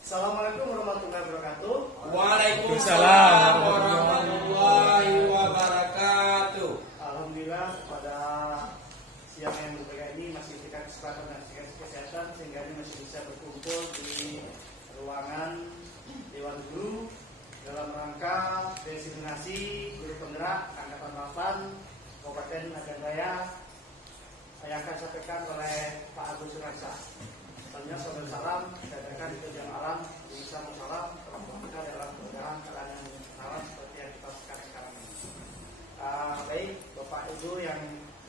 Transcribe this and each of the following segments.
Assalamualaikum warahmatullahi wabarakatuh. Waalaikumsalam warahmatullahi wabarakatuh. Alhamdulillah pada siang yang berbeda ini masih diberikan kesempatan dan kesehatan sehingga ini masih bisa berkumpul di ruangan Dewan Guru dalam rangka designasi guru penggerak Angkatan 8 Kabupaten Nagan Raya yang akan disampaikan oleh Pak Agus Surasa. Selanjutnya salam salam dikatakan itu yang alam bisa salam kita dalam perjalanan keadaan alam seperti yang kita sekarang ini. Baik Bapak Ibu yang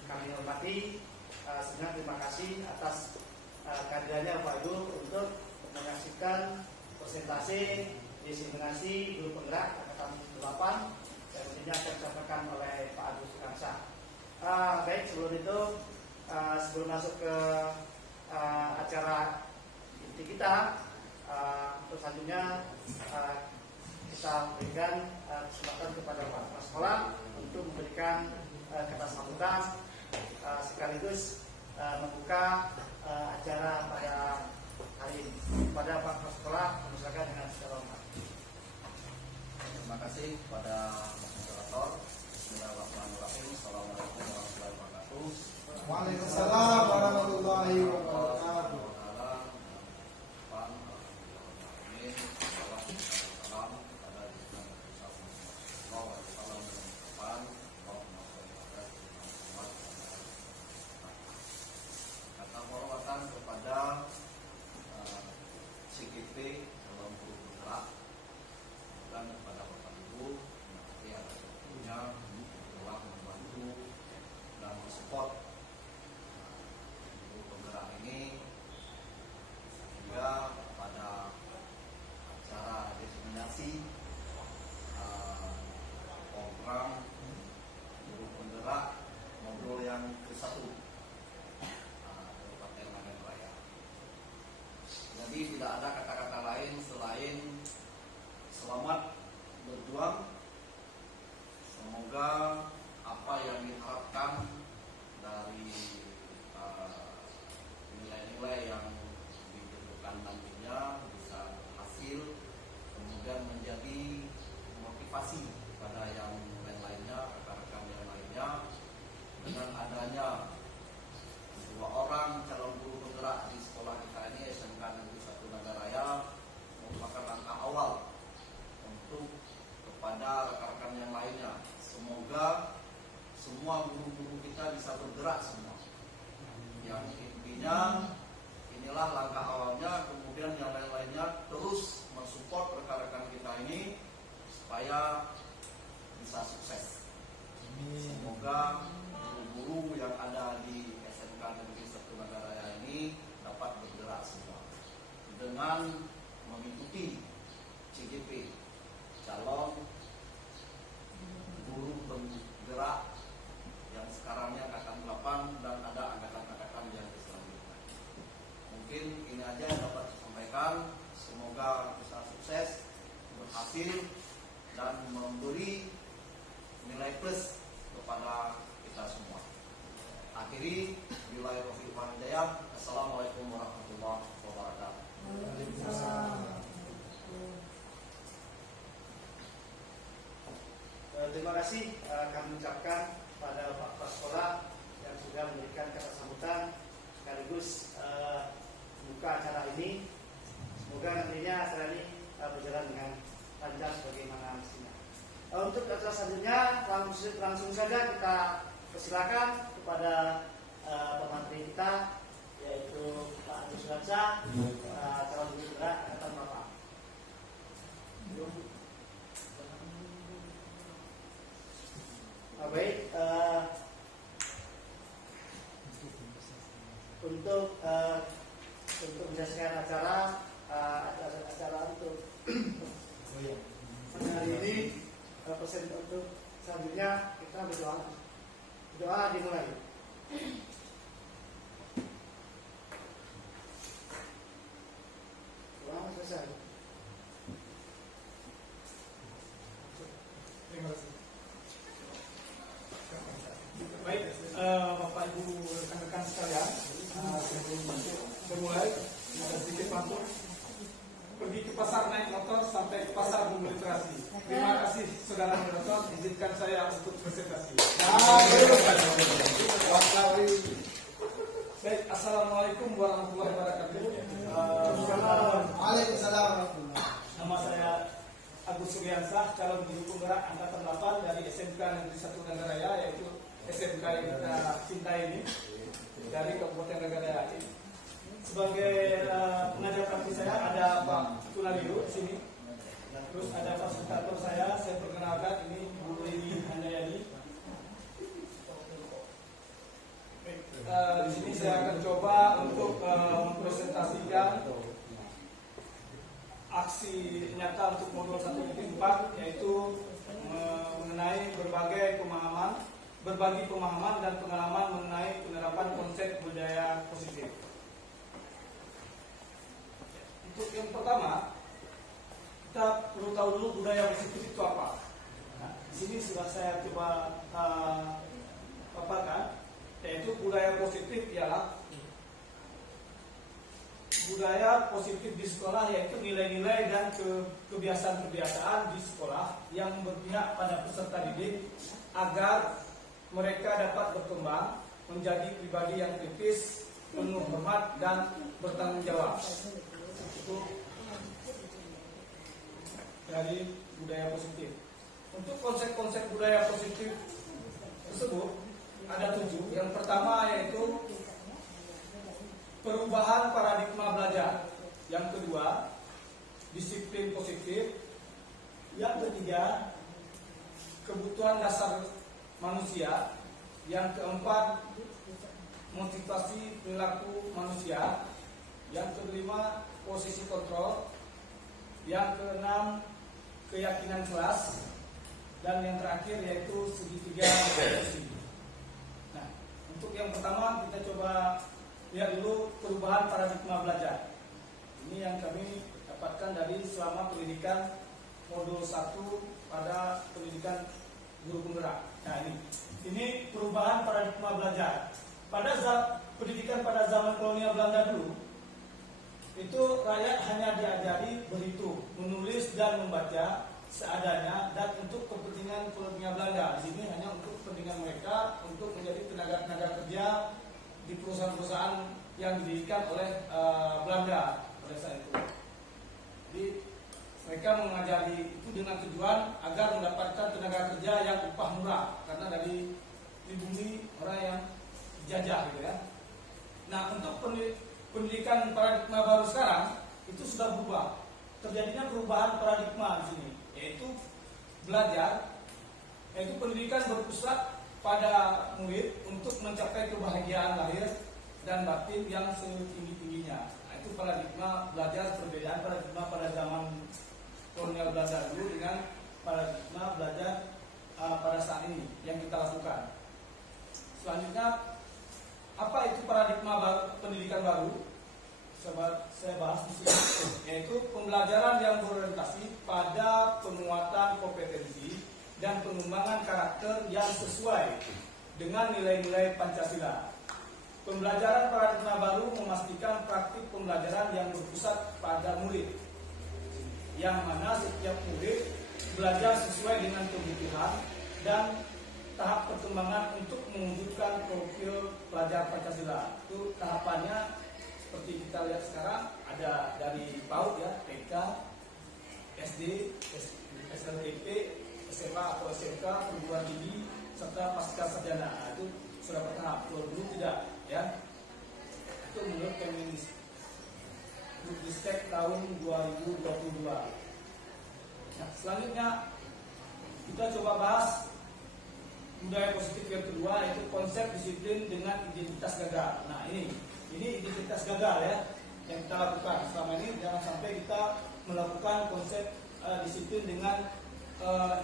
kami hormati, sebenarnya terima kasih atas kehadirannya Bapak Ibu untuk menyaksikan presentasi designasi guru penggerak Angkatan 8 yang tentunya akan disampaikan oleh Pak Agus Surasa. Baik sebelum itu, sebelum masuk ke acara inti kita, untuk selanjutnya kita berikan kesempatan kepada Pak Kepala Sekolah untuk memberikan kata sambutan sekaligus membuka acara pada hari ini. Pada Pak Kepala Sekolah, silakan dengan segala hormat. Terima kasih kepada Mas Moderator. Bismillahirrahmanirrahim. Assalamualaikum warahmatullahi wabarakatuh. Waalaikumsalam warahmatullahi wabarakatuh. Kata hormatan kepada CGP dalam guru penggerak dan kepada Bapak Ibu yang tentunya telah membantu dan mensupport guru penggerak ini sehingga pada acara designasi program guru penggerak modul yang ke-1 Kabupaten Nagan Raya. Jadi tidak ada kata-kata lain selain selamat berjuang. Semoga apa yang diharapkan dari nilai-nilai yang ditentukan nantinya bisa hasil, kemudian menjadi motivasi pada yang lain-lainnya, rekan-rekan yang lainnya. Dengan adanya 2 orang calon guru penggerak di sekolah kita ini, SMK Negeri 1 Nagan Raya, merupakan langkah awal untuk kepada rekan-rekan yang lainnya. Semoga semua guru-guru kita bisa bergerak semua. Yang intinya inilah langkah awalnya, kemudian yang lain-lainnya terus mensupport rekan-rekan kita ini supaya bisa sukses. Semoga guru-guru yang ada di SMK Negeri 1 Nagan Raya ini dapat bergerak semua dengan mengikuti CGP, calon guru penggerak yang sekarangnya angkatan 8 dan ada angkatan-angkatan yang selanjutnya. Mungkin ini aja yang dapat disampaikan. Semoga bisa sukses, berhasil dan memberi nilai plus kepada kita semua. Akhiri billahi taufiq wal hidayah. Assalamualaikum warahmatullahi wabarakatuh. Terima kasih kami ucapkan pada Pak Kepala Sekolah yang sudah memberikan kata sambutan sekaligus membuka acara ini. Semoga nantinya acara ini berjalan dengan lancar sebagaimana mestinya. Untuk acara selanjutnya langsung saja kita persilakan kepada pemateri kita, yaitu Pak Agus Surasa, calon guru penggerak Angkatan 8. Baik, untuk menjelaskan acara untuk hari ini, persen untuk selanjutnya kita berdoa dimulai. Doa selesai. Terima kasih. Baik, Bapak Ibu rekan-rekan sekalian, sebelum mulai ada sedikit pantun pergi ke naik motor sampai ke pasar membeli terasi. Terima kasih saudara moderator, izinkan saya untuk presentasi. Baik, assalamualaikum warahmatullahi wabarakatuh. Waalaikumsalam. Nama saya Agus Suryansah, calon guru penggerak angkatan 8 dari SMK Negeri 1 Nagaraya, yaitu SMK yang kita cintai ini, dari Kabupaten Nagaraya. Sebagai pengajar praktik saya ada Pak Tunaliru di sini. Terus ada fasilitator saya perkenalkan ini Bu Rini Handayani. Di sini saya akan coba untuk mempresentasikan aksi nyata untuk modul 1.4, yaitu mengenai berbagi pemahaman dan pengalaman mengenai penerapan konsep budaya positif. Untuk yang pertama, kita perlu tahu dulu budaya positif itu apa. Nah, di sini sudah saya coba paparkan, yaitu budaya positif ialah budaya positif di sekolah, yaitu nilai-nilai dan kebiasaan-kebiasaan di sekolah yang berpihak pada peserta didik agar mereka dapat berkembang menjadi pribadi yang kritis, penuh hormat dan bertanggung jawab. Itu dari budaya positif. Untuk konsep-konsep budaya positif tersebut ada 7. Yang pertama yaitu perubahan paradigma belajar. Yang kedua, disiplin positif. Yang ketiga, kebutuhan dasar manusia. Yang keempat, motivasi perilaku manusia. Yang kelima, posisi kontrol. Yang keenam, keyakinan kelas. Dan yang terakhir yaitu segitiga evolusi. Nah, untuk yang pertama kita coba lihat dulu perubahan paradigma belajar. Ini yang kami dapatkan dari selama pendidikan modul 1 pada pendidikan guru penggerak. Nah, ini perubahan paradigma belajar. Pada pendidikan pada zaman kolonial Belanda dulu, itu rakyat hanya diajari berhitung, menulis dan membaca seadanya dan untuk kepentingan kolonial Belanda. Di sini hanya untuk kepentingan mereka untuk menjadi tenaga kerja di perusahaan-perusahaan yang didirikan oleh Belanda pada saat itu. Jadi mereka mengajari itu dengan tujuan agar mendapatkan tenaga kerja yang upah murah, karena dari bumi orang yang dijajah gitu ya. Nah, untuk pendidikan paradigma baru sekarang itu sudah berubah. Terjadinya perubahan paradigma di sini, yaitu pendidikan berpusat pada murid untuk mencapai kebahagiaan lahir dan batin yang setinggi-tingginya. Nah, itu paradigma belajar, perbedaan paradigma pada zaman kolonial Belanda dulu dengan paradigma belajar pada saat ini yang kita lakukan. Selanjutnya, apa itu paradigma pendidikan baru? Saya bahas di sini, yaitu pembelajaran yang berorientasi pada penguatan kompetensi dan pengembangan karakter yang sesuai dengan nilai-nilai Pancasila. Pembelajaran paradigma baru memastikan praktik pembelajaran yang berpusat pada murid, yang mana setiap murid belajar sesuai dengan kebutuhan dan tahap perkembangan untuk mewujudkan profil pelajar Pancasila. Itu tahapannya seperti kita lihat sekarang, ada dari PAUD ya, TK, SD, SLTP, SMA atau SMK, perguruan tinggi, serta pasca sarjana. Nah, itu sudah bertahap. Kalau dulu tidak ya. Itu menurut Kemendikbud tahun 2022. Nah, selanjutnya kita coba bahas budaya positif yang kedua, yaitu konsep disiplin dengan identitas gagal. Nah, ini identitas gagal ya yang kita lakukan selama ini. Jangan sampai kita melakukan konsep disiplin dengan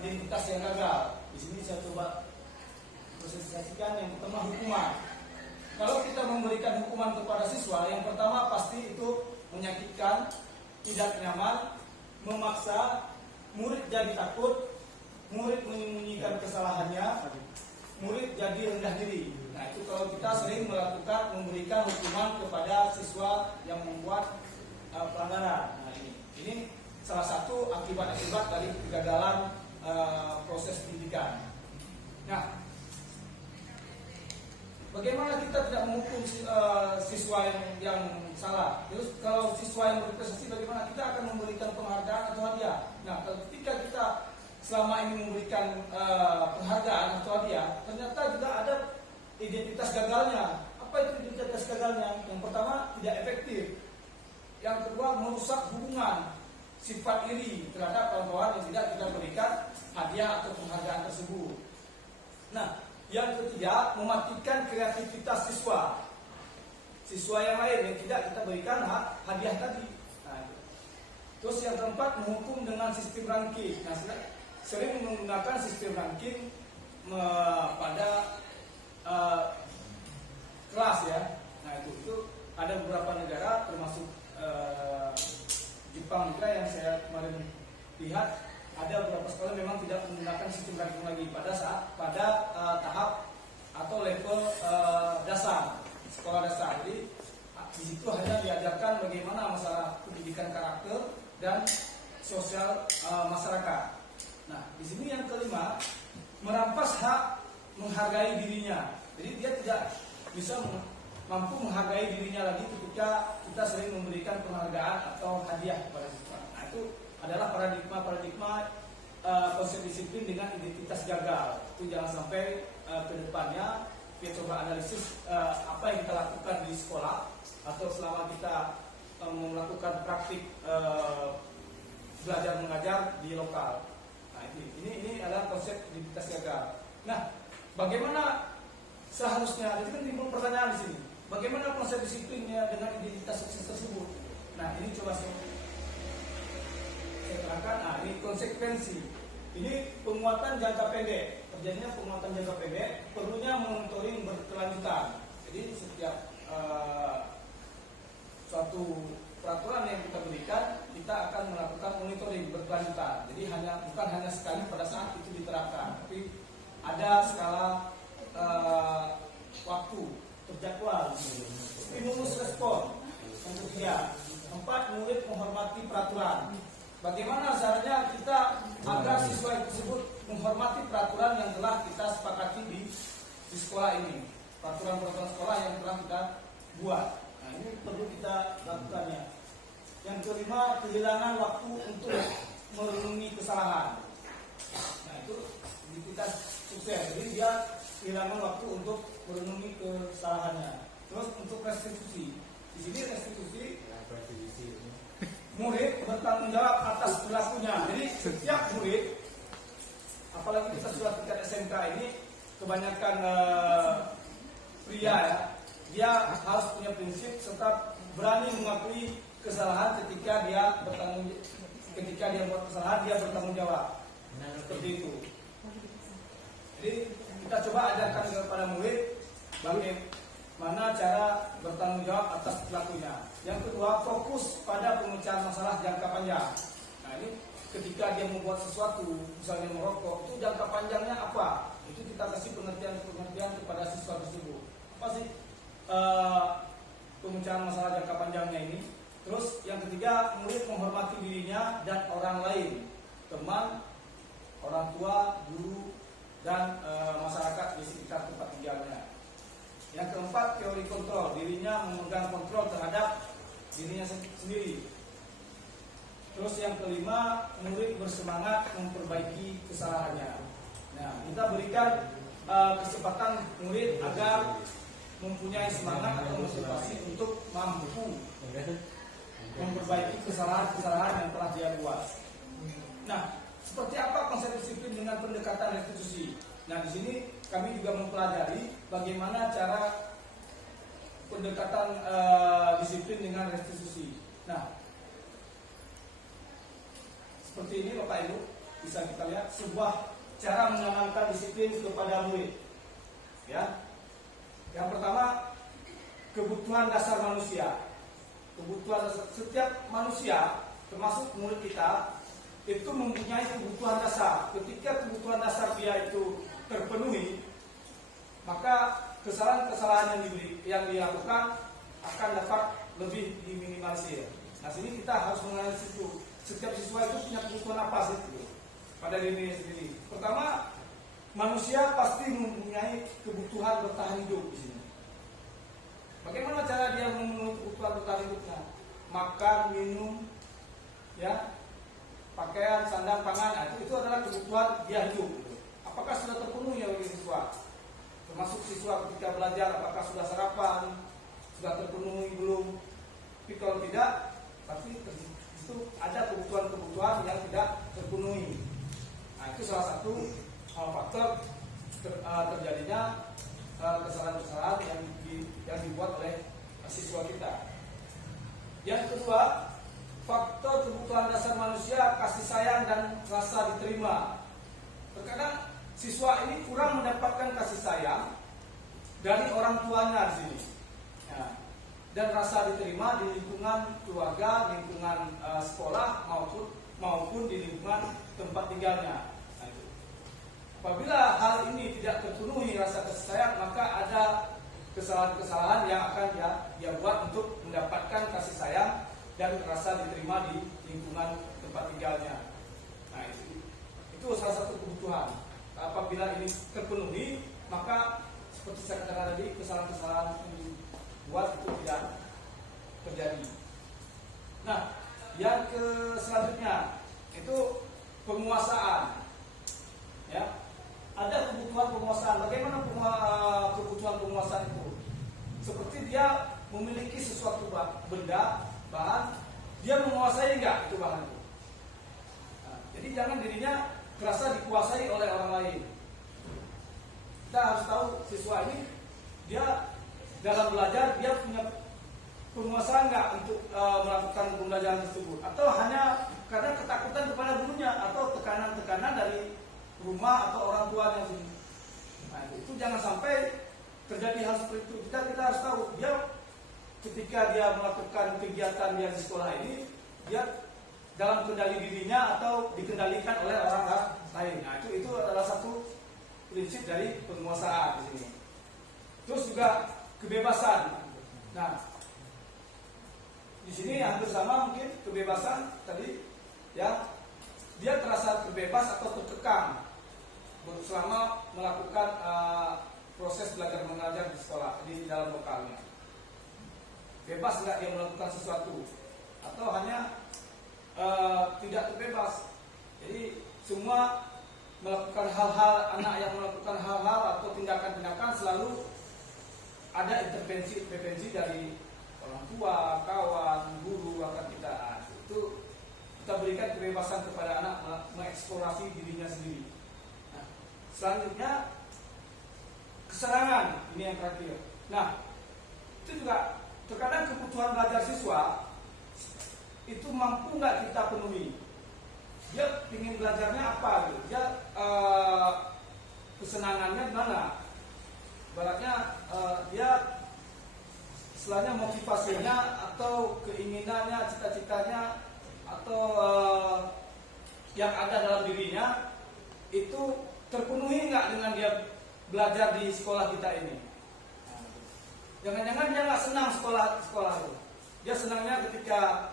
identitas yang gagal. Di sini saya coba presentasikan yang pertama, hukuman. Kalau kita memberikan hukuman kepada siswa, yang pertama pasti itu menyakitkan, tidak nyaman, memaksa, murid jadi takut, murid menyembunyikan kesalahannya, murid jadi rendah diri. Nah, itu kalau kita sering memberikan hukuman kepada siswa yang membuat pelanggaran. Nah, ini salah satu akibat-akibat dari kegagalan proses pendidikan. Nah, bagaimana kita tidak menghukum siswa yang salah? Terus kalau siswa yang berprestasi, bagaimana kita akan memberikan penghargaan atau hadiah? Nah, ketika kita selama ini memberikan penghargaan atau hadiah, ternyata juga ada identitas gagalnya. Apa itu identitas gagalnya? Yang pertama, tidak efektif. Yang kedua, merusak hubungan, sifat iri terhadap kawan-kawan yang tidak kita berikan hadiah atau penghargaan tersebut. Nah, yang ketiga, mematikan kreativitas siswa. Siswa yang lain yang tidak kita berikan hadiah tadi. Nah, terus yang keempat, menghukum dengan sistem ranking. Nah, sering menggunakan sistem ranking pada kelas ya. Nah, itu ada beberapa negara termasuk Jepang juga yang saya kemarin lihat, ada beberapa sekolah memang tidak menggunakan sistem ranking lagi pada tahap atau level dasar, sekolah dasar. Jadi di situ hanya diajarkan bagaimana masalah pendidikan karakter dan sosial masyarakat. Nah, di sini yang kelima, merampas hak menghargai dirinya. Jadi dia tidak bisa mampu menghargai dirinya lagi ketika kita sering memberikan penghargaan atau hadiah kepada siswa. Nah, itu adalah paradigma konsep disiplin dengan identitas gagal. Itu jangan sampai ke depannya kita coba analisis apa yang kita lakukan di sekolah atau selama kita melakukan praktik belajar mengajar di lokal. Nah, ini adalah konsep identitas gagal. Nah, bagaimana seharusnya? Jadi kan timbul pertanyaan di sini. Bagaimana konsep disiplinnya dengan identitas sukses tersebut? Nah, ini coba saya terangkan. Nah, ini konsekuensi. Ini penguatan jangka pendek. Terjadinya penguatan jangka pendek, perlunya monitoring berkelanjutan. Jadi setiap suatu peraturan yang kita berikan, kita akan melakukan monitoring berkelanjutan. Jadi bukan hanya sekali pada saat itu diterapkan, tapi ada skala waktu terjadwal. Stimulus respon. Yang ketiga, 4, murid menghormati peraturan. Bagaimana caranya kita agar siswa tersebut menghormati peraturan yang telah kita sepakati di sekolah ini, peraturan-peraturan sekolah yang telah kita buat. Nah, ini perlu kita lakukannya. Yang kelima, kehilangan waktu untuk merenungi kesalahan. Nah, itu identitas sukses. Jadi dia kehilangan waktu untuk merenungi kesalahannya. Terus untuk restitusi. Di sini restitusi, murid bertanggung jawab atas perilakunya. Jadi setiap murid, apalagi kita sudah tingkat SMK ini, kebanyakan pria ya, dia harus punya prinsip serta berani mengakui kesalahan ketika dia buat kesalahan, dia bertanggung jawab. Seperti itu. Jadi kita coba ajarkan kepada murid bagaimana cara bertanggung jawab atas perilakunya. Yang kedua, fokus pada pemecahan masalah jangka panjang. Nah, ini ketika dia membuat sesuatu, misalnya merokok, itu jangka panjangnya apa? Itu kita kasih pengertian kepada siswa tersebut. Apa sih pemecahan masalah jangka panjangnya ini? Terus yang ketiga, murid menghormati dirinya dan orang lain, teman, orang tua, guru, dan masyarakat di sekitar tempat tinggalnya. Yang keempat, teori kontrol, dirinya memegang kontrol terhadap dirinya sendiri. Terus yang kelima, murid bersemangat memperbaiki kesalahannya. Nah, kita berikan kesempatan murid agar mempunyai semangat atau motivasi untuk mampu memperbaiki kesalahan-kesalahan yang telah dia buat. Nah, seperti apa konsep disiplin dengan pendekatan restitusi? Nah, di sini kami juga mempelajari bagaimana cara pendekatan disiplin dengan restitusi. Nah, seperti ini Bapak Ibu, bisa kita lihat sebuah cara menanamkan disiplin kepada murid. Ya, yang pertama, kebutuhan dasar manusia. Kebutuhan dasar setiap manusia, termasuk murid kita, itu mempunyai kebutuhan dasar. Ketika kebutuhan dasar dia itu terpenuhi, maka kesalahan-kesalahan yang dilakukan akan dapat lebih diminimalisir. Nah, sini kita harus menganalisis itu setiap siswa itu punya kebutuhan apa sih pada dirinya sendiri. Pertama, manusia pasti mempunyai kebutuhan bertahan hidup di sini. Bagaimana cara dia memenuhi kebutuhan bertahan hidupnya? Makan, minum, ya, pakaian, sandang, pangan, itu adalah kebutuhan dia hidup. Apakah sudah terpenuhi oleh siswa? Termasuk siswa ketika belajar, apakah sudah sarapan, sudah terpenuhi belum? Tapi kalau tidak, pasti itu ada kebutuhan-kebutuhan yang tidak terpenuhi. Nah, itu salah satu faktor terjadinya kesalahan-kesalahan yang dibuat oleh siswa kita. Yang kedua, faktor kebutuhan dasar manusia, kasih sayang dan rasa diterima. Terkadang siswa ini kurang mendapatkan kasih sayang dari orang tuanya di sini, ya, dan rasa diterima di lingkungan keluarga, lingkungan sekolah maupun di lingkungan tempat tinggalnya. Nah, itu. Apabila hal ini tidak terpenuhi rasa kasih sayang, maka ada kesalahan-kesalahan yang akan dia buat untuk mendapatkan kasih sayang dan rasa diterima di lingkungan tempat tinggalnya. Nah, itu salah satu kebutuhan. Apabila ini terpenuhi, maka seperti saya katakan tadi, kesalahan-kesalahan yang dibuat itu tidak terjadi. Nah, yang selanjutnya itu penguasaan. Ya, ada kebutuhan penguasaan. Bagaimana kebutuhan penguasaan itu? Seperti dia memiliki sesuatu benda, bahan, dia menguasai enggak itu bahan itu. Nah, jadi jangan dirinya merasa dikuasai oleh orang lain. Kita harus tahu siswa ini dia dalam belajar dia punya penguasaan nggak untuk melakukan pembelajaran tersebut, atau hanya karena ketakutan kepada gurunya atau tekanan-tekanan dari rumah atau orang tuanya sini. Nah, itu jangan sampai terjadi hal seperti itu. Kita harus tahu dia ketika dia melakukan kegiatan dia di sekolah ini, dia dalam kendali dirinya atau dikendalikan oleh orang lain. Nah, itu adalah satu prinsip dari penguasaan di sini. Terus juga kebebasan. Nah, di sini hampir sama mungkin kebebasan tadi, ya, dia terasa terbebas atau terkekang selama melakukan proses belajar mengajar di sekolah di dalam lokalnya. Bebas nggak dia melakukan sesuatu atau hanya tidak terbebas. Jadi semua melakukan hal-hal, anak yang melakukan hal-hal atau tindakan-tindakan selalu ada intervensi dari orang tua, kawan, guru, akan kita. Itu kita berikan kebebasan kepada anak mengeksplorasi dirinya sendiri. Nah, selanjutnya kesenangan, ini yang terakhir. Nah, itu juga terkadang kebutuhan belajar siswa itu mampu nggak kita penuhi. Dia ingin belajarnya apa gitu? Dia kesenangannya di mana? Baratnya dia istilahnya motivasinya atau keinginannya, cita-citanya atau yang ada dalam dirinya itu terpenuhi nggak dengan dia belajar di sekolah kita ini? Jangan-jangan dia nggak senang sekolah itu. Dia senangnya ketika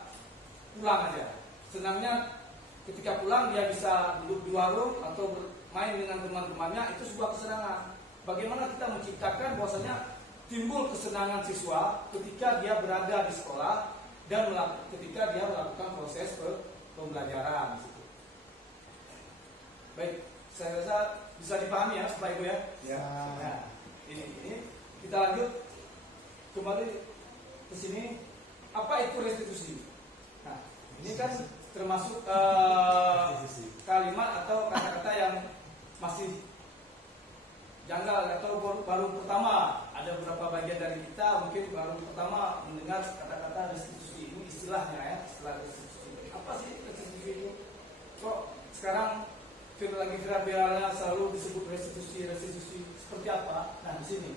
pulang aja. Senangnya ketika pulang dia bisa duduk di warung atau bermain dengan teman-temannya, itu sebuah kesenangan. Bagaimana kita menciptakan bahwasanya timbul kesenangan siswa ketika dia berada di sekolah dan ketika dia melakukan proses pembelajaran. Baik, saya rasa bisa dipahami ya Bapak Ibu ya. Ya. Nah, ini kita lanjut kembali ke sini. Apa itu restitusi? Nah, ini kan termasuk kalimat atau kata-kata yang masih janggal atau baru pertama. Ada beberapa bagian dari kita mungkin baru pertama mendengar kata-kata restitusi. Ini istilahnya ya, istilah restitusi. Apa sih restitusi itu? Kok sekarang lagi viral-viralnya selalu disebut restitusi seperti apa? Nah, di sini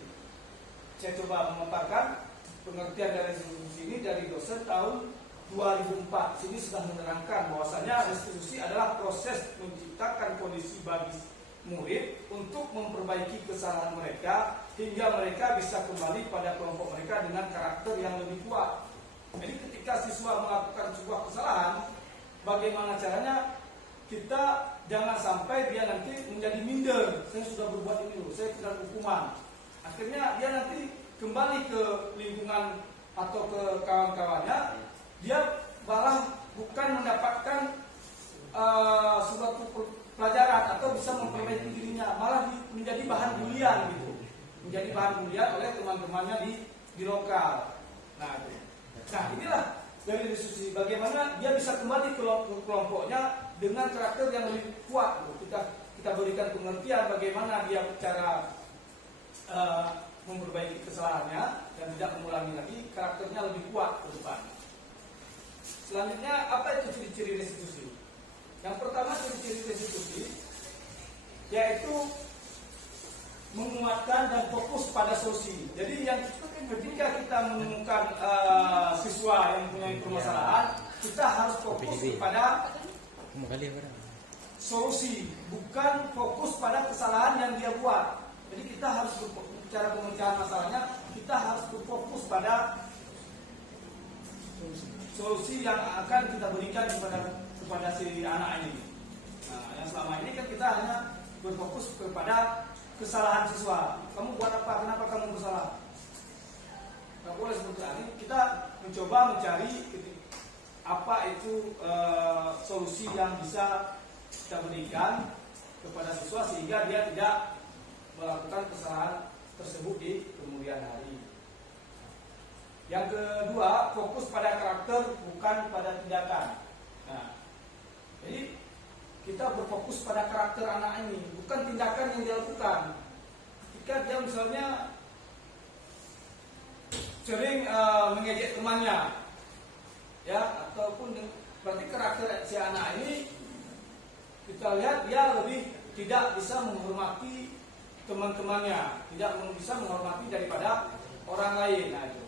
saya coba memaparkan pengertian dari restitusi ini dari dosen tahun 2004. Sini sudah menerangkan bahwasanya restitusi adalah proses menciptakan kondisi bagi murid untuk memperbaiki kesalahan mereka hingga mereka bisa kembali pada kelompok mereka dengan karakter yang lebih kuat. Jadi ketika siswa melakukan sebuah kesalahan, bagaimana caranya kita jangan sampai dia nanti menjadi minder. Saya sudah berbuat ini loh, saya kena hukuman. Akhirnya dia nanti kembali ke lingkungan atau ke kawan-kawannya, dia malah bukan mendapatkan suatu pelajaran atau bisa memperbaiki dirinya, malah menjadi bahan bulian gitu, menjadi bahan bulian oleh teman-temannya di lokal. Nah inilah dari diskusi bagaimana dia bisa kembali ke kelompoknya dengan karakter yang lebih kuat. Kita berikan pengertian bagaimana dia cara memperbaiki kesalahannya dan tidak mengulangi lagi, karakternya lebih kuat ke depan. Selanjutnya, apa itu ciri-ciri restitusi? Yang pertama, ciri-ciri restitusi yaitu menguatkan dan fokus pada solusi. Jadi yang ketika kita menemukan siswa yang mempunyai permasalahan, kita harus fokus kepada solusi, bukan fokus pada kesalahan yang dia buat. Jadi kita harus cara pemecahan masalahnya, kita harus berfokus pada solusi yang akan kita berikan kepada si anak ini. Nah, yang selama ini kan kita hanya berfokus kepada kesalahan siswa. Kamu buat apa? Kenapa kamu bersalah? Tidak boleh seperti ini. Kita mencoba mencari apa itu solusi yang bisa kita berikan kepada siswa sehingga dia tidak melakukan kesalahan tersebut di kemudian hari. Yang kedua, fokus pada karakter bukan pada tindakan. Nah, jadi kita berfokus pada karakter anak ini, bukan tindakan yang dia lakukan. Ketika dia misalnya sering mengejek temannya, ya, ataupun berarti karakter si anak ini kita lihat dia lebih tidak bisa menghormati teman-temannya, tidak bisa menghormati daripada orang lain. Nah, itu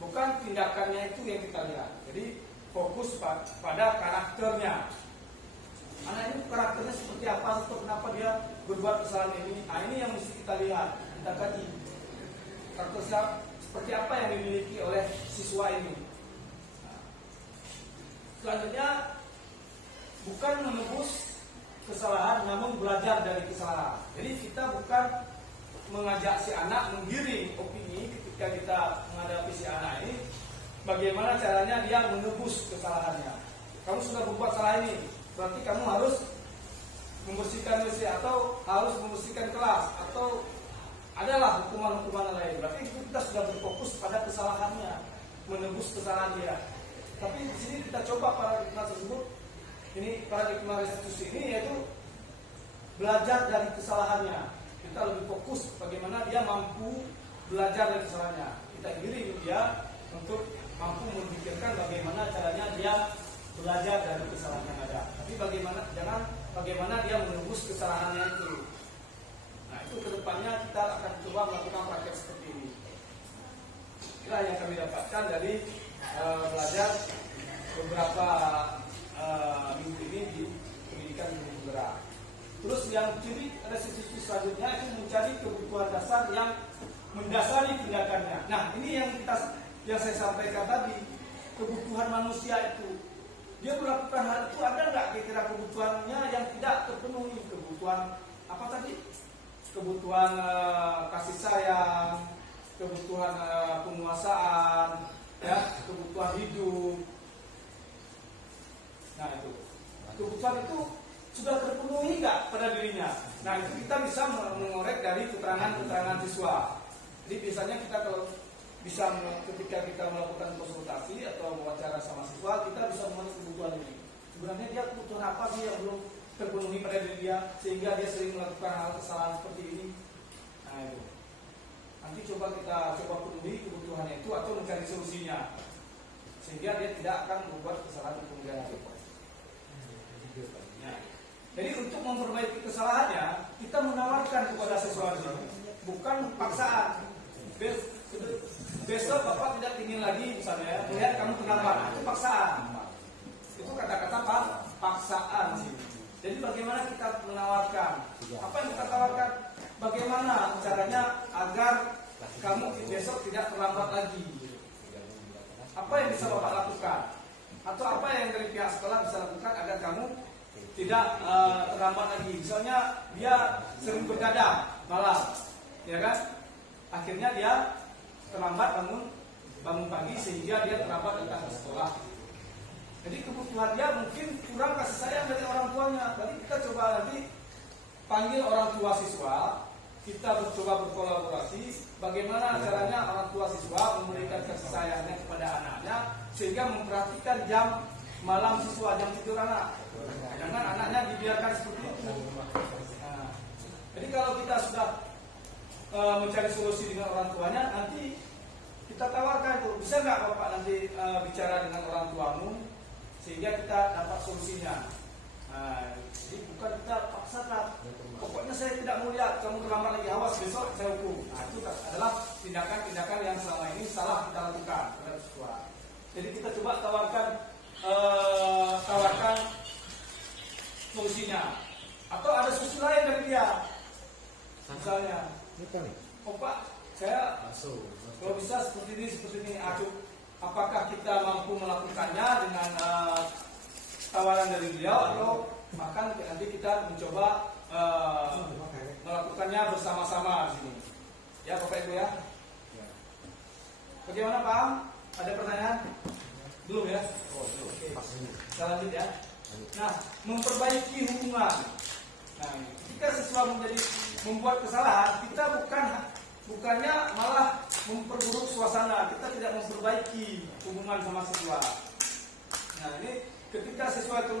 bukan tindakannya itu yang kita lihat. Jadi fokus pada karakternya. Anak ini karakternya seperti apa, atau kenapa dia berbuat kesalahan ini. Nah, ini yang mesti kita lihat, kita kaji. Karakter seperti apa yang dimiliki oleh siswa ini. Nah, selanjutnya, bukan menebus kesalahan, namun belajar dari kesalahan. Jadi kita bukan mengajak si anak menggiring opini ketika kita menghadapi si anak ini. Bagaimana caranya dia menebus kesalahannya. Kamu sudah berbuat salah ini, berarti kamu harus membersihkan WC atau harus membersihkan kelas atau adalah hukuman-hukuman lain. Berarti itu kita sudah berfokus pada kesalahannya, menebus kesalahan dia. Tapi di sini kita coba paradigma tersebut. Ini paradigma restitusi ini yaitu belajar dari kesalahannya. Kita lebih fokus bagaimana dia mampu belajar dari kesalahannya. Kita giring dia untuk mampu memikirkan bagaimana caranya dia belajar dari kesalahan yang ada. Tapi bagaimana dia menebus kesalahannya itu. Nah, itu kedepannya kita akan coba melakukan praktek seperti ini. Inilah yang kami dapatkan dari belajar beberapa minggu ini di pendidikan Gunung Gerak. Terus yang ciri restitusi selanjutnya itu mencari kebutuhan dasar yang mendasari tindakannya. Nah, ini yang saya sampaikan tadi, kebutuhan manusia itu dia melakukan hal itu, ada nggak kira-kira kebutuhannya yang tidak terpenuhi? Kebutuhan apa tadi? Kebutuhan kasih sayang, kebutuhan penguasaan, ya, kebutuhan hidup. Nah, itu kebutuhan itu sudah terpenuhi nggak pada dirinya? Nah, itu kita bisa mengorek dari keterangan-keterangan siswa. Jadi biasanya kita kalau bisa ketika kita melakukan konsultasi atau wawancara sama siswa, kita bisa mengenai kebutuhan ini. Sebenarnya dia kebutuhan apa sih yang belum terpenuhi pada diri dia sehingga dia sering melakukan hal kesalahan seperti ini. Nah, itu nanti kita coba penuhi kebutuhannya itu atau mencari solusinya sehingga dia tidak akan membuat kesalahan di kemudian hari. Nah, jadi untuk memperbaiki kesalahannya, kita menawarkan kepada siswa ini, bukan paksaan. Besok Bapak tidak ingin lagi misalnya melihat kamu kenapa, itu paksaan. Itu kata-kata apa? Paksaan sih. Jadi bagaimana kita menawarkan? Apa yang kita tawarkan? Bagaimana caranya agar kamu besok tidak terlambat lagi? Apa yang bisa Bapak lakukan? atau apa yang dari pihak sekolah bisa lakukan agar kamu tidak terlambat lagi. Misalnya dia sering bergadang malam, ya kan? Akhirnya dia terlambat bangun pagi sehingga dia terlambat datang ke sekolah. Jadi kebutuhan dia mungkin kurang kasih sayang dari orang tuanya. Jadi kita coba nanti panggil orang tua siswa, kita coba berkolaborasi bagaimana caranya orang tua siswa memberikan kasih sayangnya kepada anaknya sehingga memperhatikan jam malam siswa, jam tidur anak. Jangan anaknya dibiarkan seperti itu. Nah, jadi kalau kita sudah mencari solusi dengan orang tuanya, nanti kita tawarkan itu, bisa nggak Bapak nanti bicara dengan orang tuamu sehingga kita dapat solusinya. Nah, jadi bukan kita paksakan. Pokoknya saya tidak mau lihat kamu terlambat lagi, awas besok saya hukum. Nah, itu adalah tindakan-tindakan yang selama ini salah kita lakukan terhadap siswa. Jadi kita coba tawarkan solusinya. Atau ada solusi lain dari dia. Misalnya, oh Pak, saya kalau bisa seperti ini, apakah kita mampu melakukannya dengan tawaran dari beliau atau bahkan nanti kita mencoba melakukannya bersama-sama di sini. Ya Bapak Ibu ya. Bagaimana Pak? Ada pertanyaan? Belum ya? Oke. Kita lanjut ya. Nah, memperbaiki hubungan. Nah, jika siswa membuat kesalahan, kita bukannya malah memperburuk suasana, kita tidak memperbaiki hubungan sama siswa. Nah, ini ketika siswa itu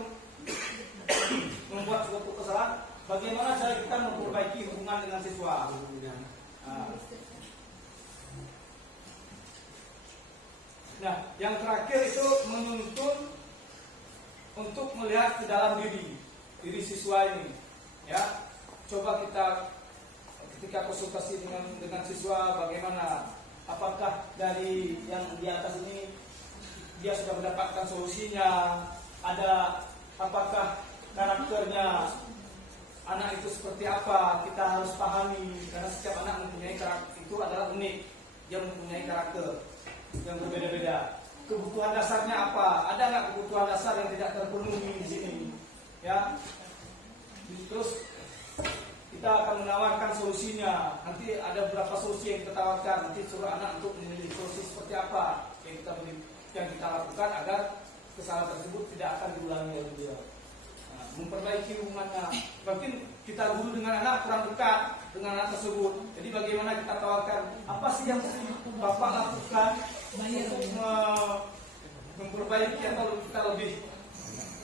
membuat suatu kesalahan, bagaimana cara kita memperbaiki hubungan dengan siswa? Nah, yang terakhir itu menuntun untuk melihat ke dalam diri siswa ini. Ya, coba kita ketika konsultasi dengan siswa bagaimana, apakah dari yang di atas ini dia sudah mendapatkan solusinya, ada apakah karakternya anak itu seperti apa, kita harus pahami karena setiap anak mempunyai karakter, itu adalah unik, dia mempunyai karakter yang berbeda-beda. Kebutuhan dasarnya apa? Ada nggak kebutuhan dasar yang tidak terpenuhi di sini? Ya, terus kita akan menawarkan solusinya. Nanti ada beberapa solusi yang kita tawarkan. Nanti suruh anak untuk memilih solusi seperti apa yang kita lakukan agar kesalahan tersebut tidak akan diulangi oleh dia. Nah, memperbaiki hubungannya. Mungkin kita dulu dengan anak kurang dekat dengan anak tersebut. Jadi bagaimana kita tawarkan apa sih yang Bapak lakukan untuk memperbaiki atau kita lebih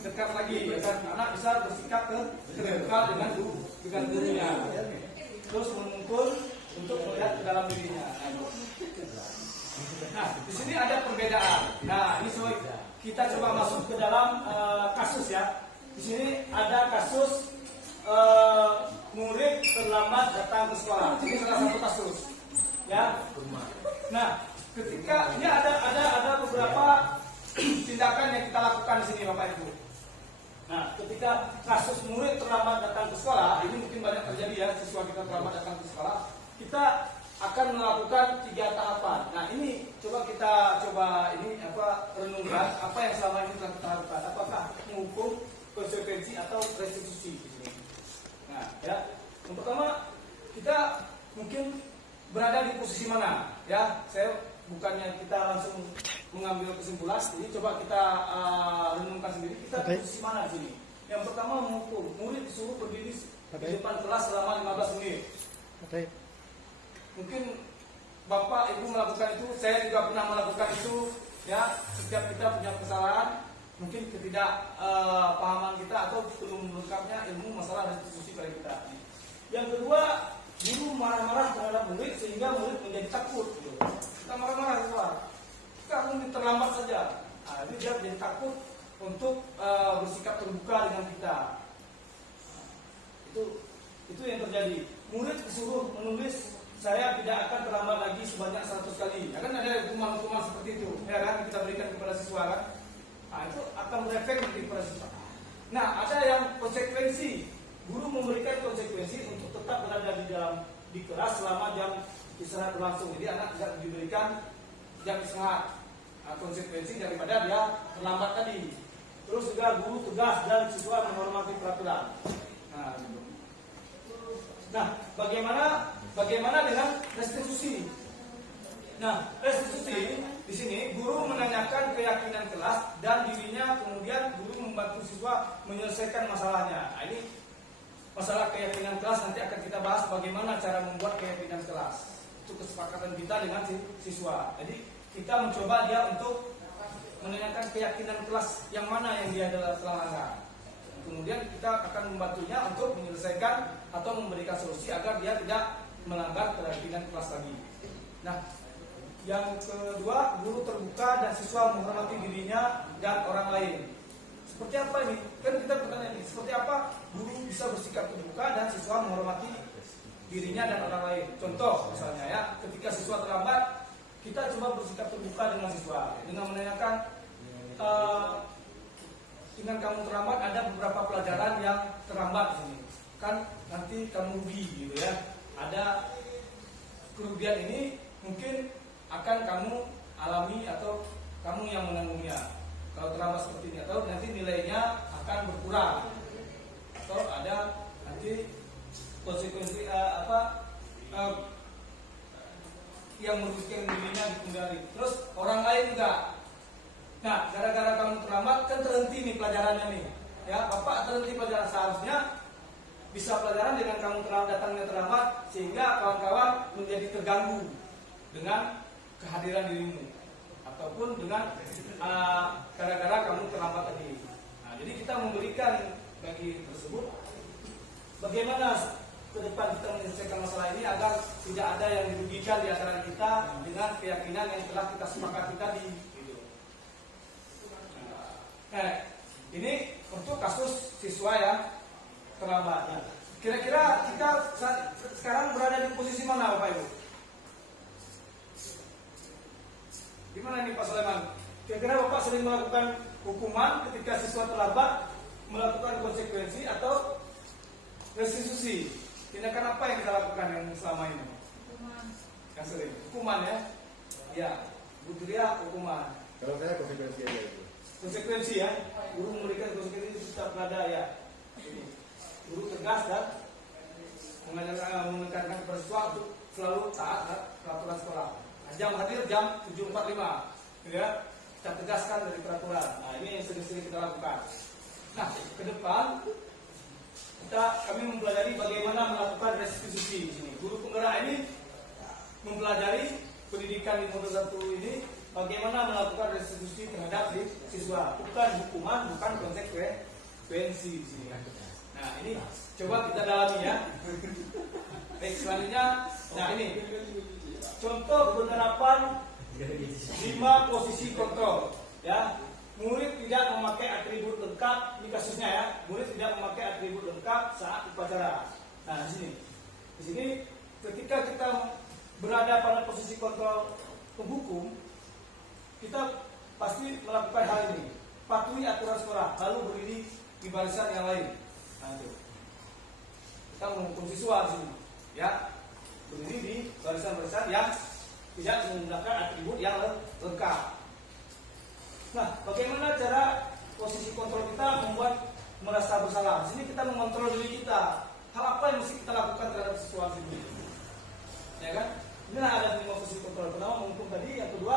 dekat lagi, agar anak bisa bersikap terbuka dengan gurunya, terus menuntun untuk melihat ke dalam dirinya. Nah, di sini ada perbedaan. Nah, ini kita coba masuk ke dalam kasus ya. Di sini ada kasus murid terlambat datang ke sekolah. Ini salah satu kasus, ya. Nah, ketika ini ada beberapa tindakan yang kita lakukan di sini, Bapak Ibu. Nah, ketika kasus murid terlambat datang ke sekolah, ini mungkin banyak terjadi ya, siswa kita terlambat datang ke sekolah, kita akan melakukan 3 tahapan. Nah, ini coba renungkan apa yang selama ini telah kita lakukan. Apakah menghukum, konsekuensi atau restitusi? Nah, ya, yang pertama kita mungkin berada di posisi mana? Ya, saya bukannya kita langsung mengambil kesimpulan, jadi coba kita renungkan sendiri kita di posisi mana di sini. Yang pertama, menghukum murid disuruh berdiri di depan kelas selama 15 menit. Mungkin Bapak Ibu melakukan itu, saya juga pernah melakukan itu. Ya, setiap kita punya kesalahan, mungkin ketidakpahaman kita atau belum lengkapnya ilmu masalah restitusi pada kita. Yang kedua, guru marah-marah terhadap murid sehingga murid menjadi takut. Kita marah-marah siswa, kamu terlambat saja. Nah, ini dia menjadi takut untuk bersikap terbuka dengan kita. Itu yang terjadi. Murid disuruh menulis, saya tidak akan terlambat lagi sebanyak 100 kali. Ya kan ada hukuman-hukuman seperti itu, ya kan, kita berikan kepada siswa kan. Nah, itu akan berefek nanti kepada siswa. Nah, ada yang konsekuensi. Guru memberikan konsekuensi untuk tetap berada di kelas selama jam istirahat berlangsung. Jadi anak tidak diberikan jam istirahat. konsekuensi daripada dia terlambat tadi. Terus juga guru tegas dan siswa menghormati peraturan. Nah, gitu. Nah, bagaimana dengan restitusi? Nah, restitusi di sini guru menanyakan keyakinan kelas dan dirinya, kemudian guru membantu siswa menyelesaikan masalahnya. Nah, ini masalah keyakinan kelas nanti akan kita bahas bagaimana cara membuat keyakinan kelas. Itu kesepakatan kita dengan siswa. Jadi kita mencoba dia untuk menanyakan keyakinan kelas yang mana yang dia telah langgar. Kemudian kita akan membantunya untuk menyelesaikan atau memberikan solusi agar dia tidak melanggar keyakinan kelas lagi. Nah, yang kedua, guru terbuka dan siswa menghormati dirinya dan orang lain. Seperti apa ini? Kan kita bertanya ini, seperti apa guru bisa bersikap terbuka dan siswa menghormati dirinya dan orang lain? Contoh misalnya ya, ketika siswa terlambat, kita coba bersikap terbuka dengan siswa dengan menanyakan, dengan kamu terlambat ada beberapa pelajaran yang terlambat di sini. Kan nanti kamu rugi gitu ya. Ada kerugian ini mungkin akan kamu alami atau kamu yang menanggungnya kalau terlambat seperti ini, atau nanti nilainya akan berkurang, atau ada nanti konsekuensi yang merugikan dirinya dikendali. Terus orang lain juga. Nah, gara-gara kamu terlambat kan terhenti nih pelajarannya nih. Ya, Bapak terhenti pelajaran, seharusnya bisa pelajaran dengan kamu datangnya terlambat sehingga kawan-kawan menjadi terganggu dengan kehadiran dirimu ataupun dengan gara-gara kamu terlambat tadi. Nah, jadi kita memberikan bagi tersebut bagaimana ke depan kita menyelesaikan masalah ini agar tidak ada yang dirugikan di antara kita dengan keyakinan yang telah kita sepakati tadi. Gitu. Nah, ini untuk kasus siswa yang terlambatnya. Kira-kira kita sekarang berada di posisi mana, Bapak Ibu? Gimana nih Pak Sulaiman? Kira-kira Bapak sering melakukan hukuman ketika siswa terlambat, melakukan konsekuensi atau restitusi? Tindakan apa yang kita lakukan yang selama ini? Hukuman. Yang sering? Hukuman ya? Ya, Bu Tria hukuman. Kalau saya konsekuensi aja itu. Konsekuensi ya? Guru memberikan konsekuensi setiap nada ya. Guru tegas dan menekankan kepada siswa untuk selalu taat peraturan sekolah. Jam hadir jam 7.45, ya, kita tegaskan dari peraturan. Nah, ini yang sering-sering kita lakukan. Nah, ke depan kami mempelajari bagaimana melakukan restitusi di sini. Guru penggerak ini mempelajari pendidikan di modul 1 ini bagaimana melakukan restitusi terhadap siswa, bukan hukuman, bukan konsekuensi di sini. Nah, ini coba kita dalami ya. Baik, selanjutnya, nah ini contoh penerapan 5 posisi kontrol. Ya, murid tidak memakai atribut lengkap, ini kasusnya ya. Murid tidak memakai atribut lengkap saat upacara. Nah, di sini ketika kita berada pada posisi kontrol penghukum, kita pasti melakukan hal ini. Patuhi aturan sekolah, lalu berdiri di barisan yang lain. Nah, itu. Kita menghukum siswa di sini, ya. Berdiri di barisan-barisan yang tidak menggunakan atribut yang lengkap. Nah, bagaimana cara posisi kontrol kita membuat merasa bersalah? Di sini kita mengontrol diri kita. Hal apa yang mesti kita lakukan terhadap situasi ini? Ya kan? Ini ada 5 posisi kontrol. Pertama menghukum tadi, yang kedua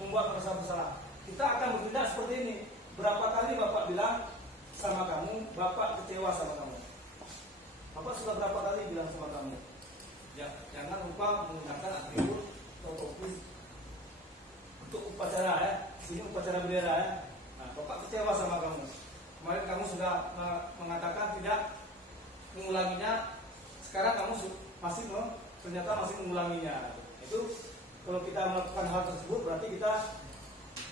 membuat merasa bersalah. Kita akan bertindak seperti ini. Berapa kali Bapak bilang sama kamu, Bapak kecewa sama kamu? Bapak sudah berapa kali bilang sama kamu? Ya, jangan lupa menggunakan atribut protokol untuk upacara ya. Sini upacara bendera ya. Nah, Bapak kecewa sama kamu. Kemarin kamu sudah mengatakan tidak mengulanginya. Sekarang kamu ternyata masih mengulanginya. Itu kalau kita melakukan hal tersebut berarti kita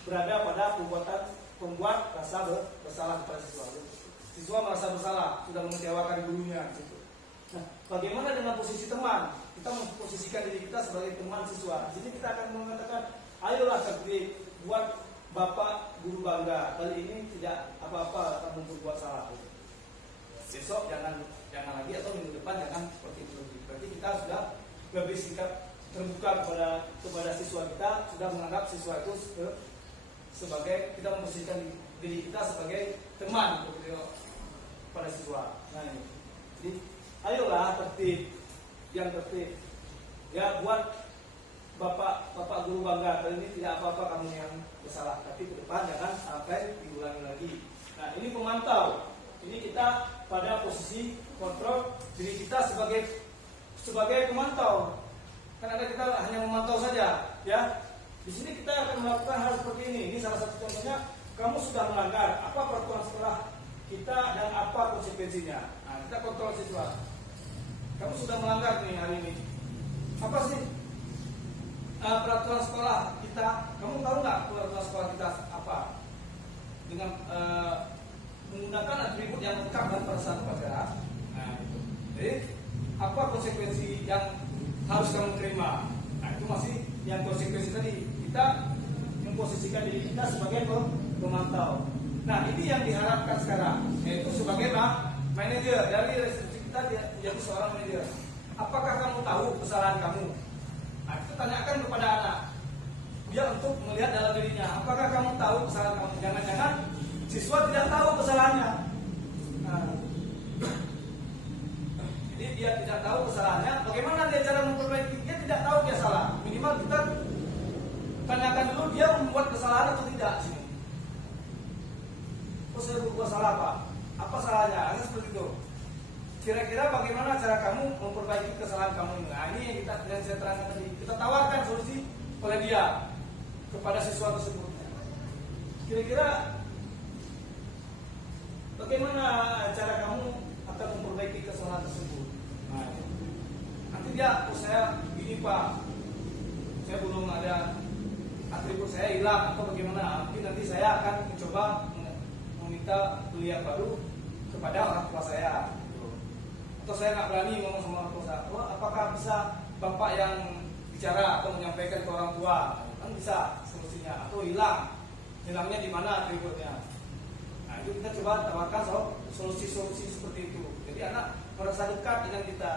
berada pada pembuat rasa bersalah kepada siswa. Siswa merasa bersalah, sudah mengecewakan gurunya. Nah, bagaimana dengan posisi teman? Kita memposisikan diri kita sebagai teman siswa. Jadi kita akan mengatakan, ayolah Sakti, buat Bapak guru bangga. Kali ini tidak apa-apa kamu berbuat salah. Besok jangan lagi, atau minggu depan jangan seperti itu. Berarti kita sudah lebih sikap terbuka kepada siswa kita, sudah menganggap siswa itu sebagai kita memposisikan diri kita sebagai teman pada siswa. Nah ini. Jadi ayolah tertib, yang tertib. Ya buat bapak guru bangga. Kali ini tidak apa-apa kamu yang bersalah, tapi ke depan jangan sampai diulangi lagi. Nah ini pemantau. Ini kita pada posisi kontrol diri kita sebagai pemantau. Kan ada kita hanya memantau saja, ya. Di sini kita akan melakukan hal seperti ini. Ini salah satu contohnya. Kamu sudah melanggar apa peraturan sekolah kita dan apa konsekuensinya. Nah, kita kontrol siswa. Kamu sudah melanggar nih hari ini. Apa sih peraturan sekolah kita? Kamu tahu nggak peraturan sekolah kita apa? Dengan menggunakan atribut yang lengkap dan pada saat upacara. Nah, itu. Jadi apa konsekuensi yang harus kamu terima? Nah, itu masih yang konsekuensi tadi. Kita memposisikan diri kita sebagai pemantau. Nah, ini yang diharapkan sekarang, yaitu sebagai manajer. Dari restriksi kita menjadi seorang manajer. Apakah kamu tahu kesalahan kamu? Nah, kita tanyakan kepada anak. Dia untuk melihat dalam dirinya. Apakah kamu tahu kesalahan kamu? Jangan-jangan siswa tidak tahu kesalahannya. Nah, jadi dia tidak tahu kesalahannya. Bagaimana dia cara memperbaiki? Dia tidak tahu dia salah. Minimal kita tanyakan dulu dia membuat kesalahan atau tidak sini. Oh, saya berbuat salah Pak. Apa salahnya? Ada seperti itu. Kira-kira bagaimana cara kamu memperbaiki kesalahan kamu ini? Nah, ini yang saya terangkan tadi. Kita tawarkan solusi oleh dia kepada siswa tersebut. Kira-kira bagaimana cara kamu akan memperbaiki kesalahan tersebut? Nah, nanti dia, saya gini Pak, saya belum ada atribut saya hilang atau bagaimana? Nanti saya akan mencoba meminta kuliah baru kepada orang tua saya. Atau saya nggak berani ngomong sama orang tua saya. Oh, apakah bisa bapak yang bicara atau menyampaikan ke orang tua? Kan bisa solusinya. Atau hilangnya di mana atributnya? Nah, itu kita coba tawarkan solusi-solusi seperti itu. Jadi anak merasa dekat dengan kita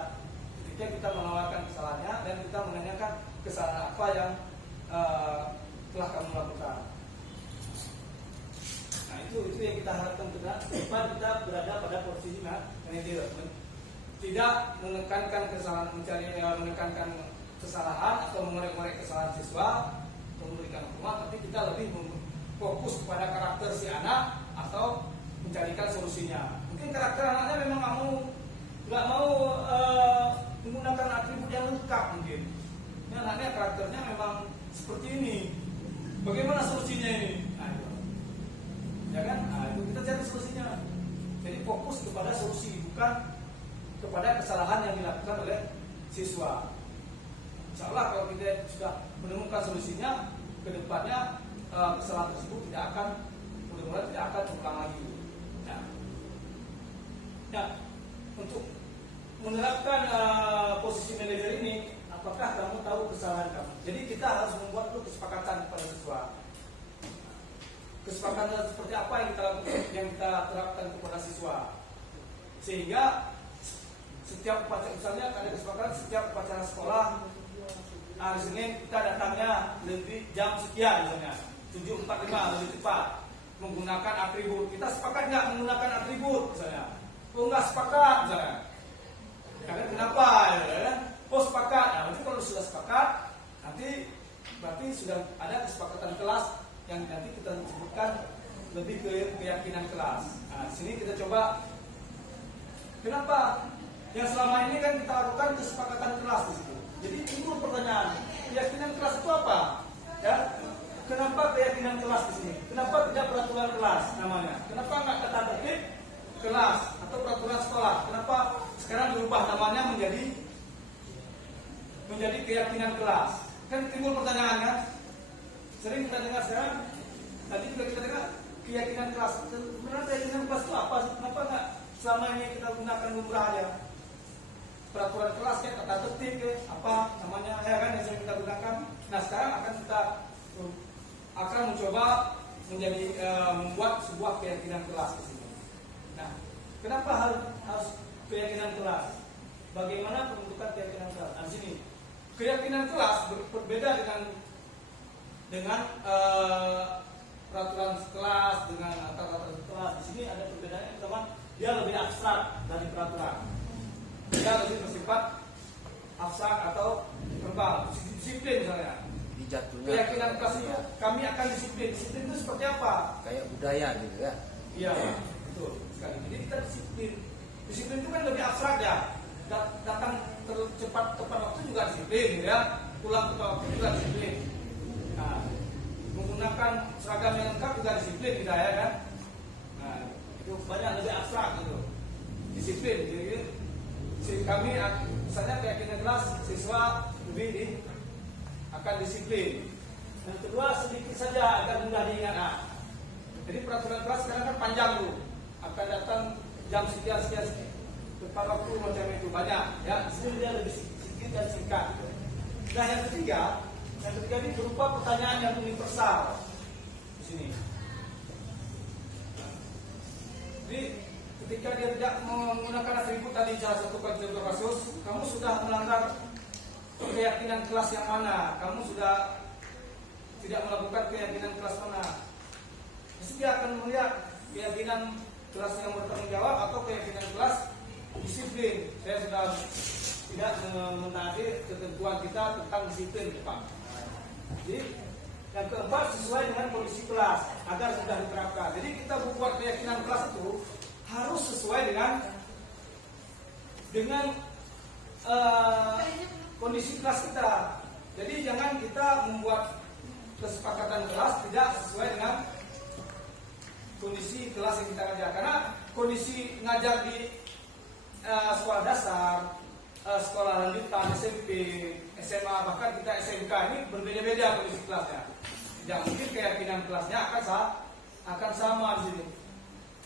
ketika kita menawarkan kesalahannya dan kita menanyakan kesalahan apa yang telah kamu lakukan. Nah, itu yang kita harapkan kita berada pada posisi manajer. Tidak menekankan kesalahan, menekankan kesalahan atau mengorek-ngorek kesalahan siswa, memberikan hukuman, tapi kita lebih fokus kepada karakter si anak atau mencarikan solusinya. Mungkin karakter anaknya memang nggak mau menggunakan atribut yang lengkap mungkin. Ini anaknya karakternya memang seperti ini. Bagaimana solusinya ini? Nah, itu. Ya kan? Nah, itu kita cari solusinya. Jadi fokus kepada solusi, bukan kepada kesalahan yang dilakukan oleh siswa. Insya Allah kalau kita sudah menemukan solusinya, ke depannya kesalahan tersebut mudah-mudahan tidak akan terulang lagi. Nah, untuk menerapkan posisi manajer ini, apakah kamu tahu kesalahan kamu? Jadi kita harus membuat dulu kesepakatan kepada siswa. Kesepakatan seperti apa yang kita terapkan kepada siswa, sehingga setiap upacara, misalnya ada kesepakatan setiap upacara sekolah hari Senin kita datangnya lebih jam sekian, misalnya 7.45 lebih cepat menggunakan atribut. Kita sepakat nggak menggunakan atribut misalnya? Oh nggak sepakat misalnya. Karena kenapa? Ya? Oh sepakat. Nah, nanti kalau sudah sepakat, nanti berarti sudah ada kesepakatan kelas yang nanti kita sebutkan lebih ke keyakinan kelas. Nah, sini kita coba. Kenapa? Yang selama ini kan kita lakukan kesepakatan kelas di situ. Jadi timbul pertanyaan, keyakinan kelas itu apa? Ya, kenapa keyakinan kelas di sini? Kenapa tidak peraturan kelas namanya? Kenapa nggak kata tertib kelas atau peraturan sekolah? Kenapa sekarang berubah namanya menjadi keyakinan kelas? Kan timbul pertanyaan kan? Sering kita dengar sekarang, tadi juga kita dengar keyakinan kelas. Sebenarnya keyakinan kelas itu apa? Kenapa nggak selama ini kita gunakan lumrah aja? Peraturan kelas kayak kata tertib kayak apa namanya ya kan yang sering kita gunakan. Nah sekarang kita akan mencoba membuat sebuah keyakinan kelas di sini. Nah kenapa harus keyakinan kelas? Bagaimana pembentukan keyakinan kelas? Nah di sini keyakinan kelas berbeda dengan peraturan kelas dengan antar kelas. Di sini ada perbedaannya, pertama dia lebih abstrak dari peraturan. Dia lebih bersifat abstrak atau verbal, disiplin misalnya. Di jatuhnya Keyakinan kelas itu kami akan disiplin. Disiplin itu seperti apa? kayak budaya gitu ya. Iya, betul sekali. Jadi kita disiplin. Disiplin itu kan lebih abstrak ya. Datang tercepat tepat waktu juga disiplin, gitu ya. Pulang tepat waktu juga disiplin. Nah, menggunakan seragam yang lengkap juga disiplin kita ya kan. Nah, itu banyak lebih abstrak gitu. Disiplin. Jadi kami misalnya keyakinan kelas siswa lebih akan disiplin. Yang kedua sedikit saja agar mudah diingat. Nah, jadi peraturan kelas sekarang kan panjang tuh, akan datang jam sekian tepat waktu macam itu banyak. Ya, di sini dia lebih sedikit dan singkat. Nah, yang ketiga ini berupa pertanyaan yang universal di sini. Jadi ketika dia tidak menggunakan atribut tadi salah satu contoh kasus, kamu sudah melanggar keyakinan kelas yang mana? Kamu sudah tidak melakukan keyakinan kelas mana? Pasti dia akan melihat keyakinan kelas yang bertanggung jawab atau keyakinan kelas disiplin. Saya sudah tidak menaati ketentuan kita tentang disiplin, Pak. Jadi yang keempat sesuai dengan kondisi kelas agar sudah diterapkan. Jadi kita membuat keyakinan kelas itu harus sesuai dengan kondisi kelas kita. Jadi jangan kita membuat kesepakatan kelas tidak sesuai dengan kondisi kelas yang kita ngajar. Karena kondisi ngajar di sekolah dasar, sekolah lanjutan, SMP, SMA, bahkan kita SMK ini berbeda-beda kondisi kelasnya. Tidak mungkin keyakinan kelasnya akan sama di sini.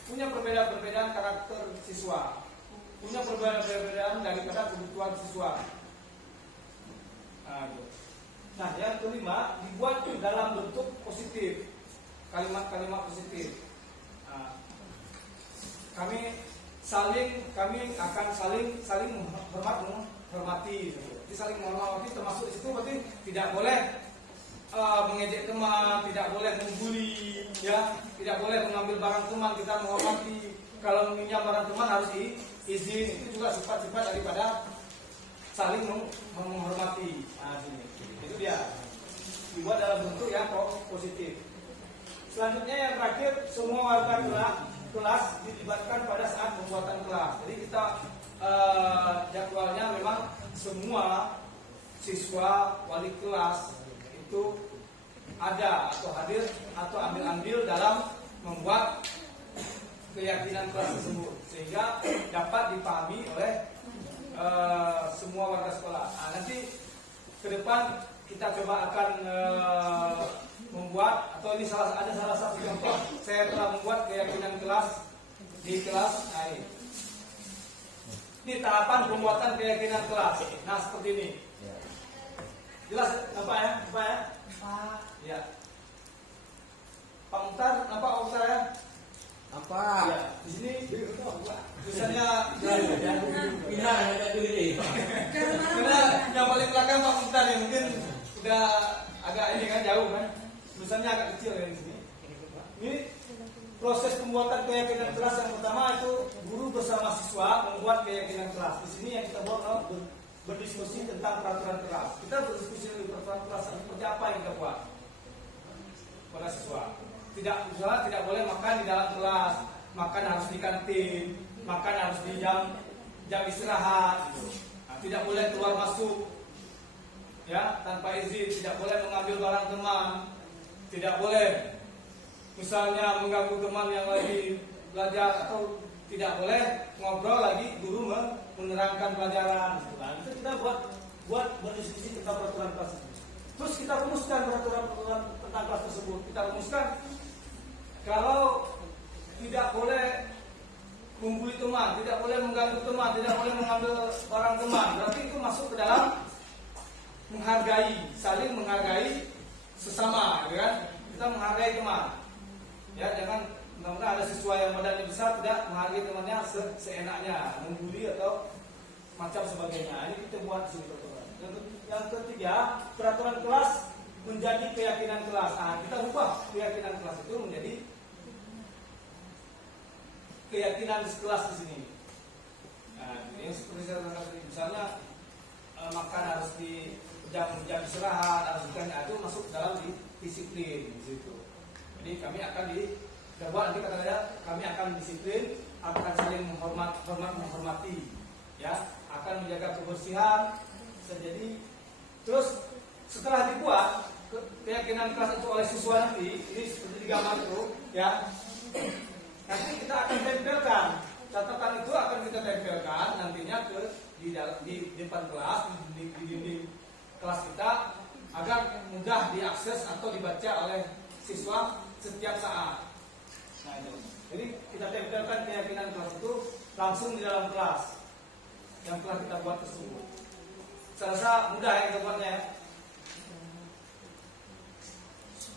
Punya perbedaan karakter siswa, punya perbedaan daripada kebutuhan siswa. Nah, yang kelima dibuat dalam bentuk positif, kalimat-kalimat positif. Nah, kami akan saling menghormati. Jadi saling menghormati termasuk di situ berarti tidak boleh mengejek teman, tidak boleh membuli, ya, tidak boleh mengambil barang teman. Kita menghormati. Kalau meminjam barang teman harus diizin. Itu juga sifat-sifat daripada saling menghormati. Nah, sini. Itu dia. Dibuat dalam bentuk yang positif. Selanjutnya yang terakhir, semua warga kelas dilibatkan pada saat pembuatan kelas. Jadi kita jadwalnya memang semua siswa, wali kelas itu ada atau hadir atau ambil-ambil dalam membuat keyakinan kelas tersebut sehingga dapat dipahami oleh semua warga sekolah. Nah, nanti ke depan kita coba akan membuat, atau ini salah satu contoh saya telah membuat keyakinan kelas di kelas. Nah, ini tahapan pembuatan keyakinan kelas. Nah, seperti ini. Jelas apa ya? Pak. Ya. Pak Muhtar, apa Pak Muhtar ya? Apa? Ya, di sini tulisannya Pindah ada dulu ini. karena yang paling belakang Pak Muhtar ya, mungkin udah agak ini kan jauh kan. Tulisannya agak kecil ya di sini. Ini proses pembuatan keyakinan kelas yang pertama itu guru bersama siswa membuat keyakinan kelas. Di sini yang kita buat berdiskusi tentang peraturan kelas. Kita berdiskusi tentang peraturan kelas seperti apa yang kita buat pada siswa. Tidak boleh makan di dalam kelas, makan harus di kantin, makan harus di jam istirahat. Nah, tidak boleh keluar masuk, ya, tanpa izin. Tidak boleh mengambil barang teman. Tidak boleh misalnya mengganggu teman yang lagi belajar, atau tidak boleh ngobrol lagi guru menerangkan pelajaran. Nah, itu kita buat berdiskusi tentang peraturan kelas. Terus kita rumuskan peraturan tentang kelas tersebut. Kita rumuskan kalau tidak boleh membuli teman, tidak boleh mengganggu teman, tidak boleh mengambil barang teman. Berarti itu masuk ke dalam menghargai, saling menghargai sesama, ya kan? Kita menghargai teman. Ya, jangan mudah-mudahan ada siswa yang badannya besar tidak menghargai temannya seenaknya, membuli atau macam sebagainya. Ini kita buat di sini peraturan. Yang ketiga, peraturan kelas menjadi keyakinan kelas. Nah, kita ubah keyakinan kelas itu menjadi keyakinan kelas di sini. Nah, ini seperti saya katakan tadi, misalnya makan harus di jam istirahat, harus itu masuk dalam disiplin di situ. Jadi kami akan nanti kata-kata kami akan disiplin, akan saling menghormati, ya, akan menjaga kebersihan. Jadi terus setelah dibuat keyakinan kelas itu oleh siswa nanti, ini seperti di gambar itu, ya. Nanti kita akan tempelkan catatan itu akan kita tempelkan nantinya di depan kelas, di dinding kelas kita agar mudah diakses atau dibaca oleh siswa setiap saat. Nah, itu. Jadi kita tempelkan keyakinan kelas itu langsung di dalam kelas yang telah kita buat tersebut. Saya rasa mudah ya kita buatnya ya.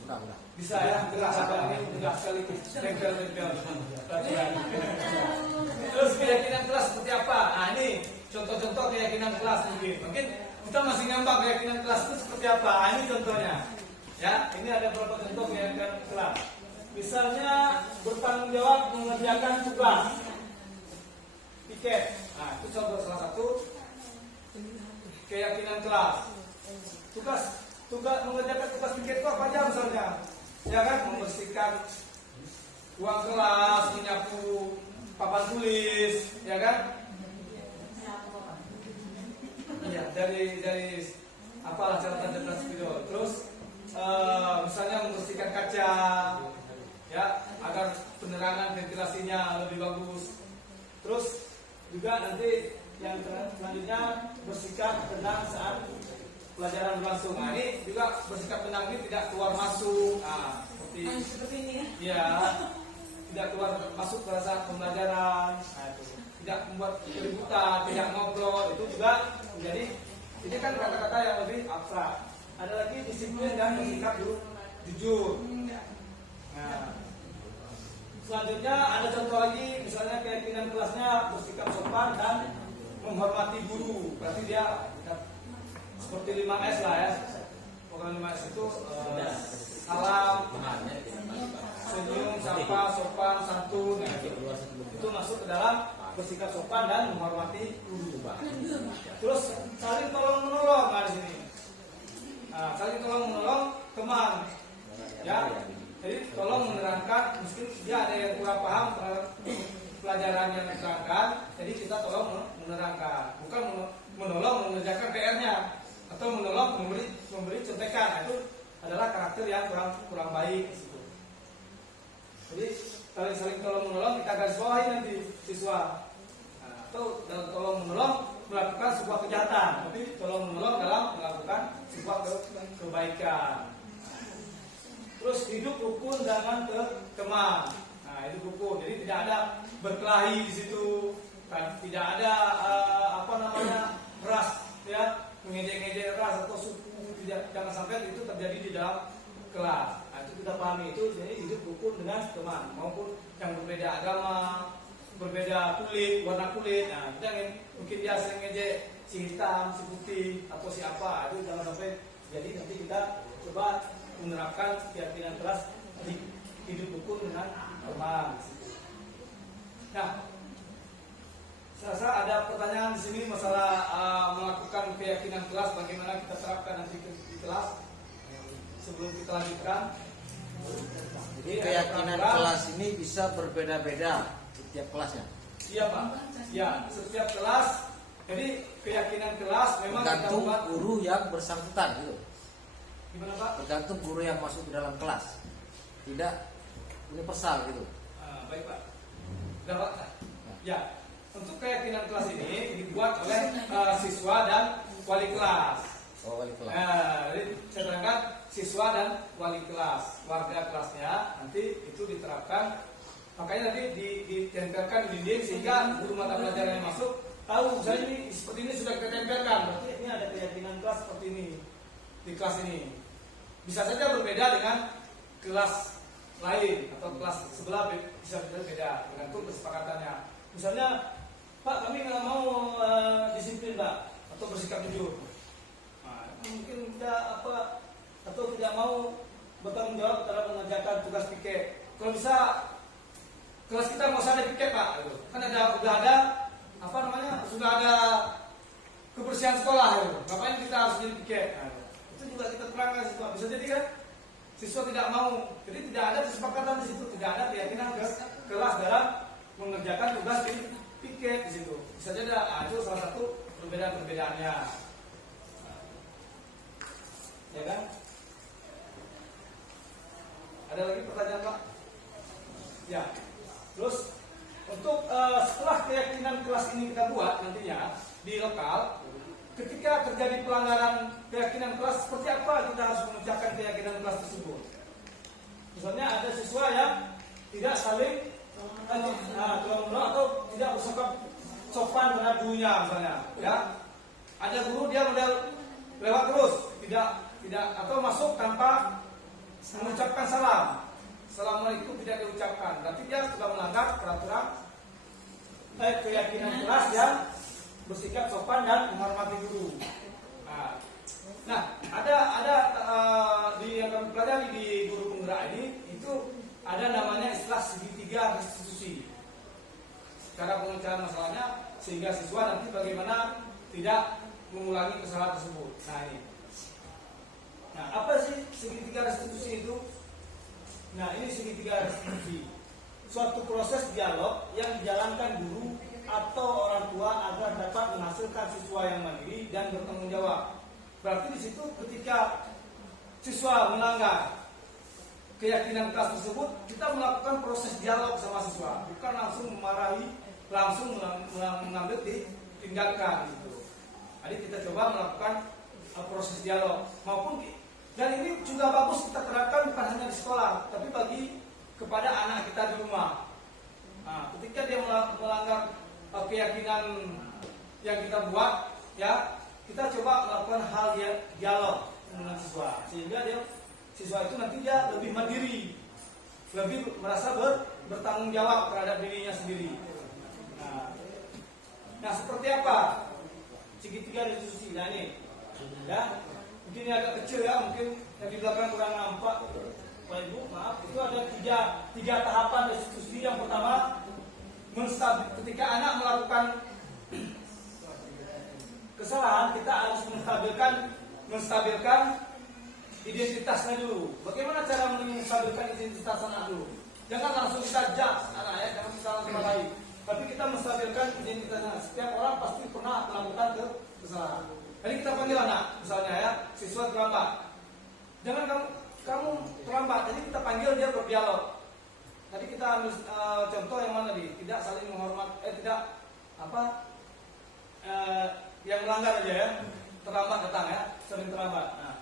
Mudah. Bisa ya, gerak ini mudah sekali tempel. Terus keyakinan kelas seperti apa? Nah, ini contoh-contoh keyakinan kelas mungkin kita masih ngambang keyakinan kelas itu seperti apa. Nah, ini contohnya. Ya, ini ada beberapa contoh keyakinan kelas. Misalnya bertanggung jawab mengerjakan tugas piket. Nah, itu contoh salah satu keyakinan kelas. Tugas mengerjakan tugas piket itu apa aja misalnya? Ya kan, membersihkan ruang kelas, menyapu papan tulis, ya kan? Iya, dari apalah catatan video. Terus misalnya membersihkan kaca, ya, agar penerangan ventilasinya lebih bagus. Terus juga nanti yang selanjutnya bersikap tenang saat pelajaran berlangsung. Nah, ini juga bersikap tenang ini tidak keluar masuk. Nah, seperti ini ya. Ya, tidak keluar masuk ke saat pembelajaran. Nah, itu tidak membuat keributan, tidak ngobrol. Itu juga menjadi, ini kan kata-kata yang lebih abstrak. Ada lagi disiplin dan bersikap jujur. Nah, selanjutnya ada contoh lagi, misalnya keyakinan kelasnya bersikap sopan dan menghormati guru. Berarti dia seperti 5S lah ya. Pokoknya 5S itu salam, senyum, sapa, sopan, santun. Nah, itu masuk ke dalam bersikap sopan dan menghormati guru. Terus saling tolong menolong di sini. Nah, saling tolong menolong teman. Ya. Jadi tolong menerangkan, mungkin dia ada yang kurang paham terhadap pelajaran yang diterangkan, jadi kita tolong menerangkan, bukan menolong mengerjakan PR-nya atau menolong memberi contekan. Nah, itu adalah karakter yang kurang baik di situ. Jadi saling tolong menolong kita garis bawahi nanti siswa. Nah, atau dalam tolong menolong melakukan sebuah kejahatan, tapi tolong menolong dalam melakukan sebuah kebaikan. Terus hidup rukun dengan teman. Nah, itu rukun. Jadi tidak ada berkelahi di situ, kan? Tidak ada ras, ya, mengejek-ngejek ras atau suku. Jangan sampai itu terjadi di dalam kelas. Nah, itu kita pahami itu. Jadi hidup rukun dengan teman, maupun yang berbeda agama, berbeda kulit, warna kulit. Nah, kita mungkin dia sering ngejek si hitam, si putih, atau si apa. Itu jangan sampai. Jadi nanti kita coba menerapkan keyakinan kelas di hidup rukun dengan teman. Nah, saya rasa ada pertanyaan di sini masalah melakukan keyakinan kelas, bagaimana kita terapkan nanti di kelas sebelum kita lanjutkan. Jadi keyakinan kelas ini bisa berbeda-beda setiap kelasnya. Iya Pak. Ya, setiap kelas. Jadi keyakinan kelas memang tergantung kita buat guru yang bersangkutan gitu. Gimana Pak? Tergantung guru yang masuk ke dalam kelas. Tidak universal gitu. Baik Pak. Dapat? Ya. Untuk keyakinan kelas ini dibuat oleh siswa dan wali kelas. Oh, wali kelas. Jadi saya terangkan siswa dan wali kelas, warga kelasnya nanti itu diterapkan. Makanya nanti ditempelkan di dinding sehingga guru mata pelajaran yang masuk tahu misalnya ini seperti ini sudah kita tempelkan. Berarti ini ada keyakinan kelas seperti ini di kelas ini. Bisa saja berbeda dengan kelas lain atau kelas sebelah, bisa berbeda tergantung kesepakatannya. Misalnya, Pak kami nggak mau disiplin Pak atau bersikap jujur. Nah, mungkin tidak atau tidak mau bertanggung jawab dalam mengerjakan tugas piket. Kalau bisa kelas kita nggak usah ada piket Pak, gitu. Kan udah ada apa namanya, sudah ada kebersihan sekolah, gitu. Ngapain kita harus jadi piket? Nah, itu juga kita terangkan siswa. Bisa jadi kan siswa tidak mau, jadi tidak ada kesepakatan di situ, tidak ada keyakinan ke kelas dalam mengerjakan tugas di piket di situ. Bisa jadi itu salah satu perbedaan-perbedaannya. Ya kan? Ada lagi pertanyaan Pak? Ya. Terus untuk setelah keyakinan kelas ini kita buat nantinya di lokal, ketika terjadi pelanggaran keyakinan kelas, seperti apa kita harus mengucapkan keyakinan kelas tersebut? Misalnya ada siswa yang tidak saling atau tidak bersikap sopan dengan gurunya misalnya, ya. Ada guru dia model lewat terus, tidak atau masuk tanpa mengucapkan salam. Assalamualaikum tidak diucapkan, berarti dia sudah melanggar peraturan keyakinan kelas yang bersikap sopan dan menghormati guru. Nah, ada di yang kami pelajari di guru penggerak ini, itu ada namanya istilah segitiga restitusi. Cara pengecahan masalahnya sehingga siswa nanti bagaimana tidak mengulangi kesalahan tersebut. Nah ini. Nah, apa sih segitiga restitusi itu? Nah, ini segitiga restitusi. Suatu proses dialog yang dijalankan guru atau orang tua agar dapat menghasilkan siswa yang mandiri dan bertanggung jawab. Berarti di situ ketika siswa melanggar keyakinan kelas tersebut, kita melakukan proses dialog sama siswa, bukan langsung memarahi, langsung mengambil tindakan gitu. Jadi kita coba melakukan proses dialog maupun. Dan ini juga bagus kita terapkan bukan hanya di sekolah, tapi bagi kepada anak kita di rumah. Nah, ketika dia melanggar keyakinan yang kita buat, ya kita coba melakukan hal dialog dengan siswa, sehingga siswa itu nanti dia lebih mandiri, lebih merasa bertanggung jawab terhadap dirinya sendiri. Nah seperti apa segitiga restitusi? Nah ini, ya. Mungkin ini agak kecil ya, mungkin yang di belakang kurang nampak, Pak Ibu, maaf. Itu ada tiga tahapan restitusi. Yang pertama, ketika anak melakukan kesalahan, kita harus menstabilkan identitasnya dulu. Bagaimana cara menstabilkan identitas anak dulu? Jangan langsung kita judge anak ya, jangan kita langsung marahi. Tapi kita menstabilkan identitasnya. Setiap orang pasti pernah melakukan kesalahan. Jadi kita panggil anak, misalnya ya, siswa terlambat. Jangan kamu terlambat, jadi kita panggil dia berdialog. Tadi kita ambil contoh yang mana nih? Tidak saling menghormat, yang melanggar aja ya, terlambat datang ya, sering terlambat. Nah,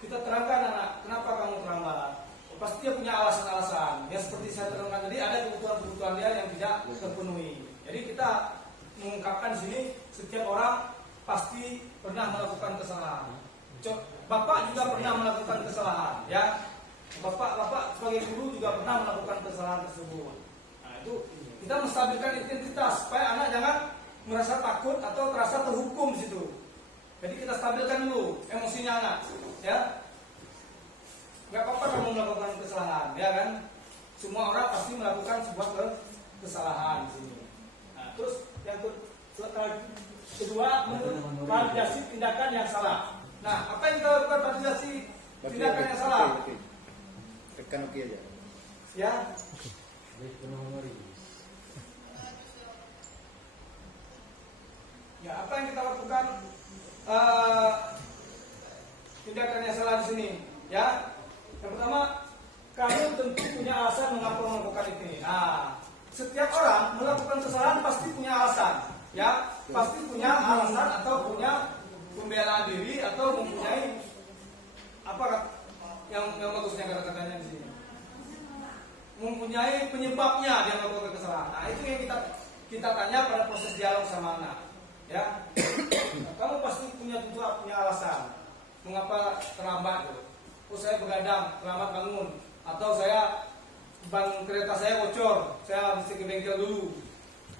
kita terangkan anak, kenapa kamu terlambat? Pasti dia punya alasan-alasan. Ya seperti saya terangkan tadi, ada kebutuhan-kebutuhan dia yang tidak terpenuhi. Jadi kita mengungkapkan di sini, setiap orang pasti pernah melakukan kesalahan. Bapak juga pernah melakukan kesalahan, ya. Bapak sebagai guru juga pernah melakukan kesalahan tersebut. Nah itu kita menstabilkan identitas supaya anak jangan merasa takut atau terasa terhukum di situ. Jadi kita stabilkan dulu emosinya anak, ya. Gak apa-apa kamu melakukan kesalahan, ya kan? Semua orang pasti melakukan sebuah kesalahan di sini. Nah, terus yang kedua, validasi tindakan yang salah. Nah, apa yang kita lakukan validasi tindakan yang salah? Tekan oke aja. Ya. Ya, apa yang kita lakukan tindakan yang salah di sini? Ya. Yang pertama, kamu tentu punya alasan mengapa melakukan ini. Nah, setiap orang melakukan kesalahan pasti punya alasan. Ya, pasti punya alasan atau punya pembelaan diri atau mempunyai apa yang bagusnya kata-katanya di sini. Mempunyai penyebabnya dia melakukan kesalahan. Nah, itu yang kita tanya pada proses dialog sama anak. Ya, kamu pasti punya alasan mengapa terlambat gitu. Oh, saya begadang, terlambat bangun, atau kereta saya bocor, saya mesti ke bengkel dulu,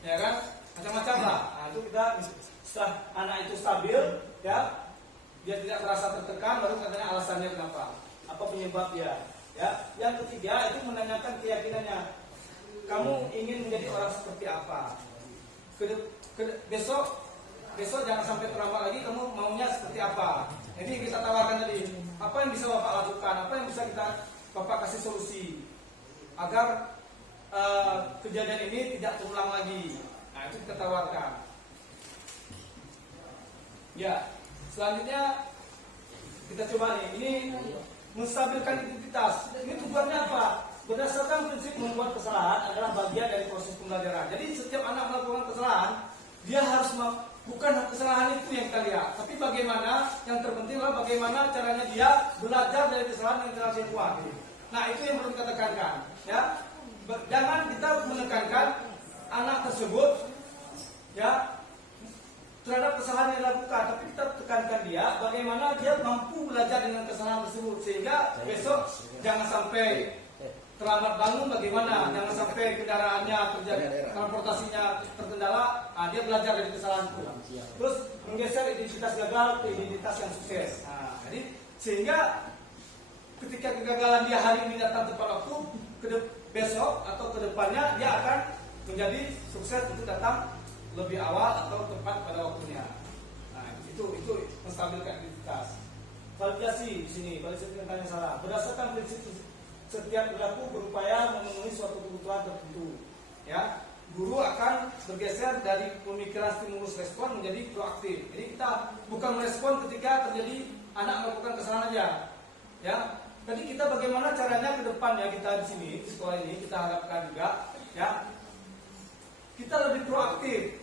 ya kan? Macam-macam lah. Nah, itu kita setelah anak itu stabil, ya, dia tidak merasa tertekan, baru katanya alasannya kenapa, apa penyebabnya. Ya, yang ketiga itu menanyakan keyakinannya. Kamu ingin menjadi orang seperti apa? Besok jangan sampai terlambat lagi. Kamu maunya seperti apa? Ini kita tawarkan tadi. Apa yang bisa Bapak lakukan? Apa yang bisa Bapak kasih solusi agar kejadian ini tidak terulang lagi? Nah, itu kita tawarkan. Ya, selanjutnya kita coba nih. Ini menstabilkan identitas. Ini tujuannya apa? Berdasarkan prinsip membuat kesalahan adalah bagian dari proses pembelajaran. Jadi setiap anak melakukan kesalahan, dia harus bukan kesalahan itu yang kita lihat, tapi bagaimana, yang terpenting adalah bagaimana caranya dia belajar dari kesalahan yang telah dia buat. Nah, itu yang perlu kita tekankan, ya. Jangan kita menekankan anak tersebut, ya, terhadap kesalahan yang dilakukan, tapi kita tekankan dia bagaimana dia mampu belajar dengan kesalahan tersebut, sehingga besok jangan sampai terlambat bangun bagaimana, jangan sampai kendaraannya terjadi, transportasinya terkendala, dia belajar dari kesalahan itu. Terus menggeser identitas gagal ke identitas yang sukses. Jadi sehingga ketika kegagalan dia hari ini datang tepat waktu, besok atau kedepannya dia akan menjadi sukses untuk datang lebih awal atau tepat pada waktunya. Nah, itu menstabilkan identitas. Validasi di sini, validasi yang tanya salah. Berdasarkan prinsip setiap perilaku berupaya memenuhi suatu kebutuhan tertentu. Ya, guru akan bergeser dari pemikiran stimulus respon menjadi proaktif. Jadi kita bukan merespon ketika terjadi anak melakukan kesalahan aja. Ya, jadi kita bagaimana caranya ke depannya kita di sini di sekolah ini kita harapkan juga, ya, kita lebih proaktif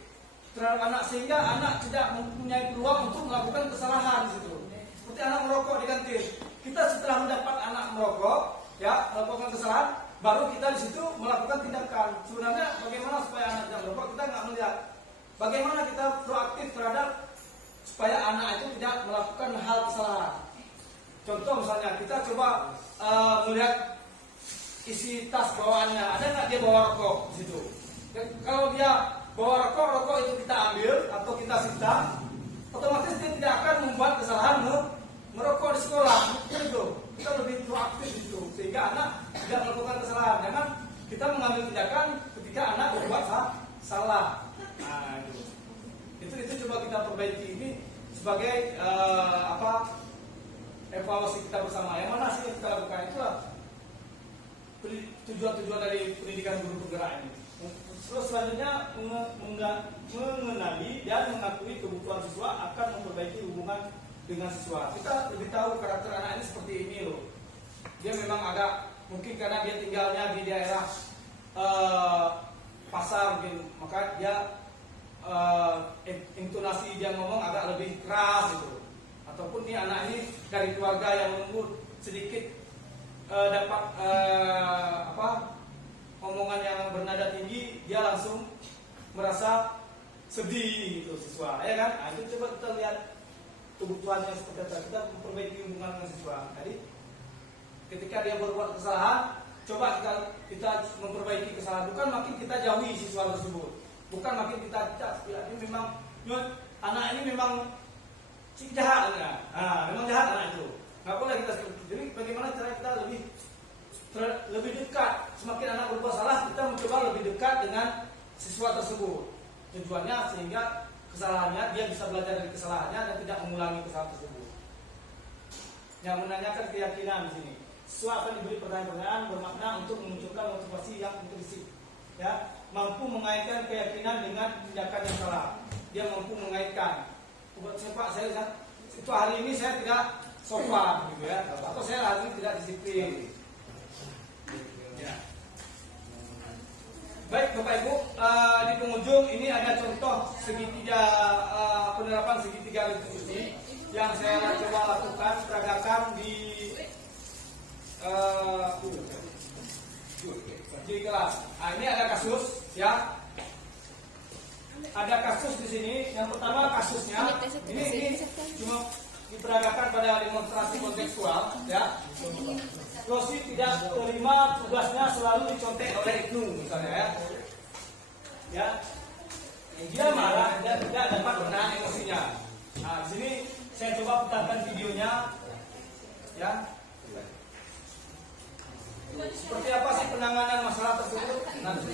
terhadap anak sehingga anak tidak mempunyai peluang untuk melakukan kesalahan di situ. Seperti anak merokok di kantin. Kita setelah mendapat anak merokok, ya, melakukan kesalahan, baru kita di situ melakukan tindakan. Sebenarnya bagaimana supaya anak tidak merokok, kita nggak melihat. Bagaimana kita proaktif terhadap supaya anak itu tidak melakukan hal kesalahan. Contoh misalnya kita coba melihat isi tas bawaannya, ada nggak dia bawa rokok di situ. Dan kalau dia bawa rokok itu kita ambil atau kita sita, otomatis dia tidak akan membuat kesalahan merokok di sekolah. Begitu. Kita lebih proaktif itu sehingga anak tidak melakukan kesalahan. Jangan kita mengambil tindakan ketika anak berbuat salah. Nah, itu coba kita perbaiki ini sebagai evaluasi kita bersama. Yang mana sih yang kita lakukan itulah tujuan-tujuan dari pendidikan guru penggerak ini. Terus selanjutnya mengenali dan mengakui kebutuhan siswa akan memperbaiki hubungan dengan siswa. Kita lebih tahu karakter anak ini seperti ini loh. Dia memang agak mungkin karena dia tinggalnya di daerah pasar mungkin, maka dia intonasi dia ngomong agak lebih keras gitu. Ataupun nih anak ini dari keluarga yang lembut sedikit dapat omongan yang bernada tinggi, dia langsung merasa sedih gitu siswa, ya kan? Nah, itu coba kita lihat kebutuhannya seperti apa, kita memperbaiki hubungan dengan siswa. Jadi ketika dia berbuat kesalahan, coba kita memperbaiki kesalahan, bukan makin kita jauhi siswa tersebut, bukan makin kita cas, ya, ini memang anak ini memang jahat, ya. Memang jahat anak itu, nggak boleh kita seperti itu. Jadi bagaimana cara kita lebih dekat, semakin anak berbuat salah, kita mencoba lebih dekat dengan siswa tersebut. Tujuannya sehingga kesalahannya, dia bisa belajar dari kesalahannya dan tidak mengulangi kesalahan tersebut. Yang menanyakan keyakinan di sini, siswa akan diberi pertanyaan-pertanyaan bermakna untuk memunculkan motivasi yang intrinsik. Ya, mampu mengaitkan keyakinan dengan tindakan yang salah. Dia mampu mengaitkan. Buat Pak, saya itu hari ini saya tidak sopan, gitu ya, atau saya hari ini tidak disiplin. Ya. Baik Bapak Ibu, di penghujung ini ada contoh segitiga penerapan segitiga restitusi yang saya coba lakukan peragakan di kelas. Nah, ini ada kasus, ya. Ada kasus di sini. Yang pertama kasusnya ini cuma diperagakan pada demonstrasi kontekstual, ya. Rosi tidak terima tugasnya selalu dicontek oleh Ibnu misalnya, ya. Ya. Dia marah dan tidak dapat menahan emosinya. Nah, di sini saya coba putarkan videonya, ya. Seperti apa sih penanganan masalah tersebut? Nanti.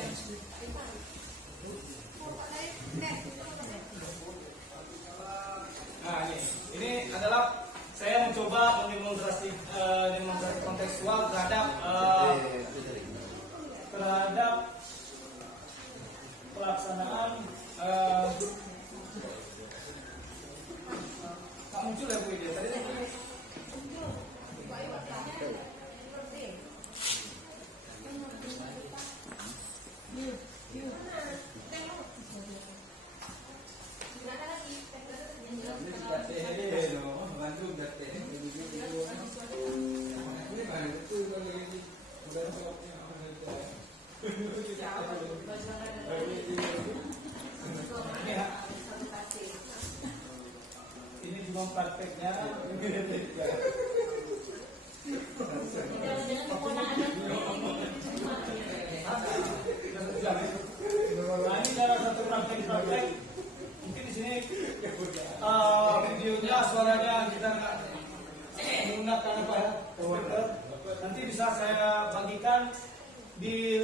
Nah, ini adalah saya mencoba mendemonstrasi kontekstual terhadap pelaksanaan tak muncul ya Bu Ida tadi. Ini cuma prakteknya. Nah, ini dalam satu praktek. Mungkin di sini videonya, suaranya kita nggak menggunakan apa ya, komputer. Nanti bisa saya bagikan di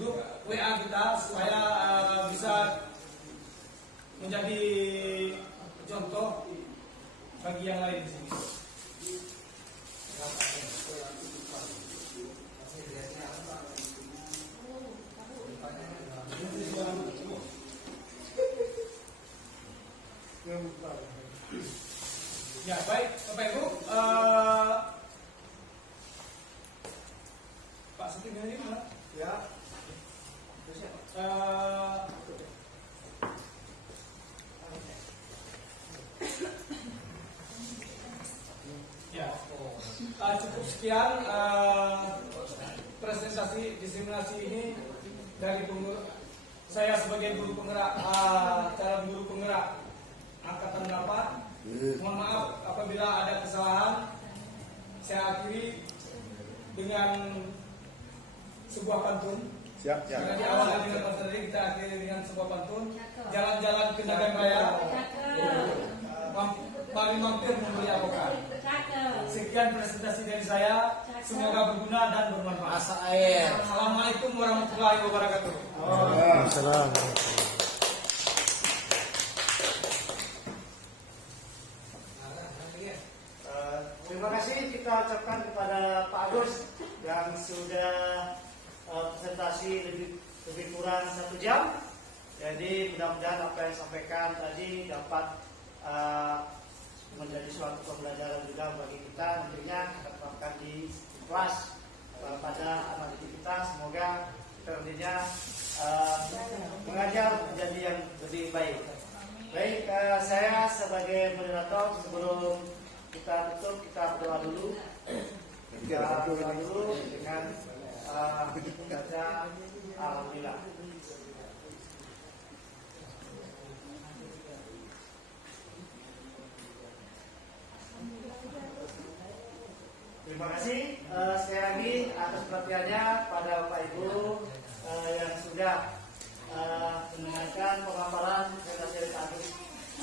grup WA kita supaya bisa menjadi contoh bagi yang lain di sini. Ya baik, Bapak Ibu, Pak Setin ini mana? Ya. Cukup sekian presentasi diseminasi ini dari saya sebagai guru penggerak, calon guru penggerak angkatan 8. Mohon maaf apabila ada kesalahan. Saya akhiri dengan sebuah pantun. Siap. Jadi awalnya dengan pantun tadi, kita akhiri dengan sebuah pantun. Jalan-jalan ke Nagan Raya, mari mampir membeli avokat. Sekian presentasi dari saya. Semoga berguna dan bermanfaat. Asa air. Assalamualaikum warahmatullahi wabarakatuh. Assalamualaikum. Terima kasih kita ucapkan kepada Pak Agus yang sudah presentasi lebih kurang 1 jam. Jadi mudah-mudahan apa yang disampaikan tadi dapat menjadi suatu pembelajaran juga bagi kita. Nantinya kita terapkan di kelas pada anak didik kita. Semoga kita nantinya mengajar menjadi yang lebih baik. Baik, saya sebagai moderator sebelum kita tutup, kita berdoa dulu. Kita berdoa dulu dengan membaca Alhamdulillah. Terima kasih sekali lagi atas perhatiannya pada Bapak Ibu yang sudah mendengarkan pemaparan presentasi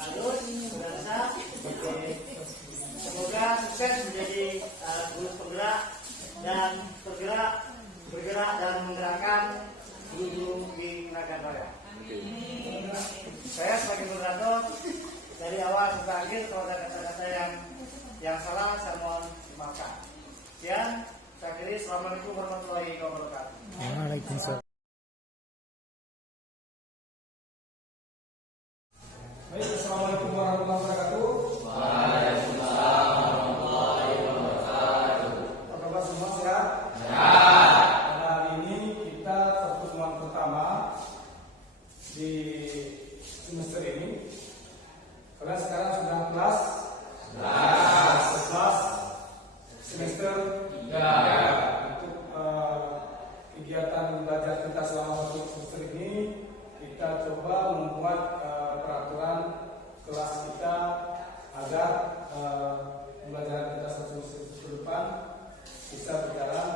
Agus Sudarsa. Semoga sukses menjadi guru penggerak dan bergerak dan menggerakkan guru-guru di Nagan Raya. Saya sebagai moderator dari awal sampai akhir kalau ada kata-kata yang salah saya mohon dimaafkan. Sekian, saya akhiri. Assalamualaikum warahmatullahi wabarakatuh. Waalaikumsalam. Baik, assalamualaikum warahmatullahi wabarakatuh. Apa kabar semua, sehat? Pada hari ini kita pertemuan pertama di semester ini. Kalian sekarang sudah kelas 11 semester 3. Untuk kegiatan belajar kita selama 1 semester ini, kita coba membuat peraturan kelas kita agar pembelajaran kita 1 semester ke depan bisa berjalan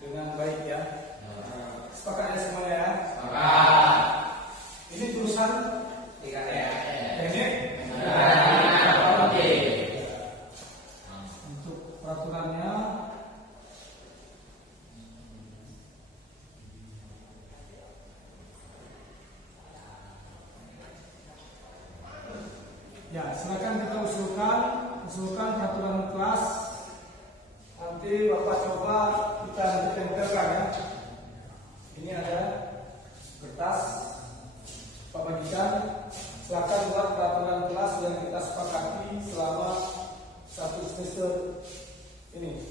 dengan baik ya. Sepakat ya semuanya ya? Sepakat. Ini jurusan teknik. Ya, silakan kita usulkan peraturan kelas. Nanti Bapak coba kita tempelkan ya. Ini ada kertas, Pak bagikan. Silakan buat peraturan kelas yang kita sepakati selama 1 semester ini.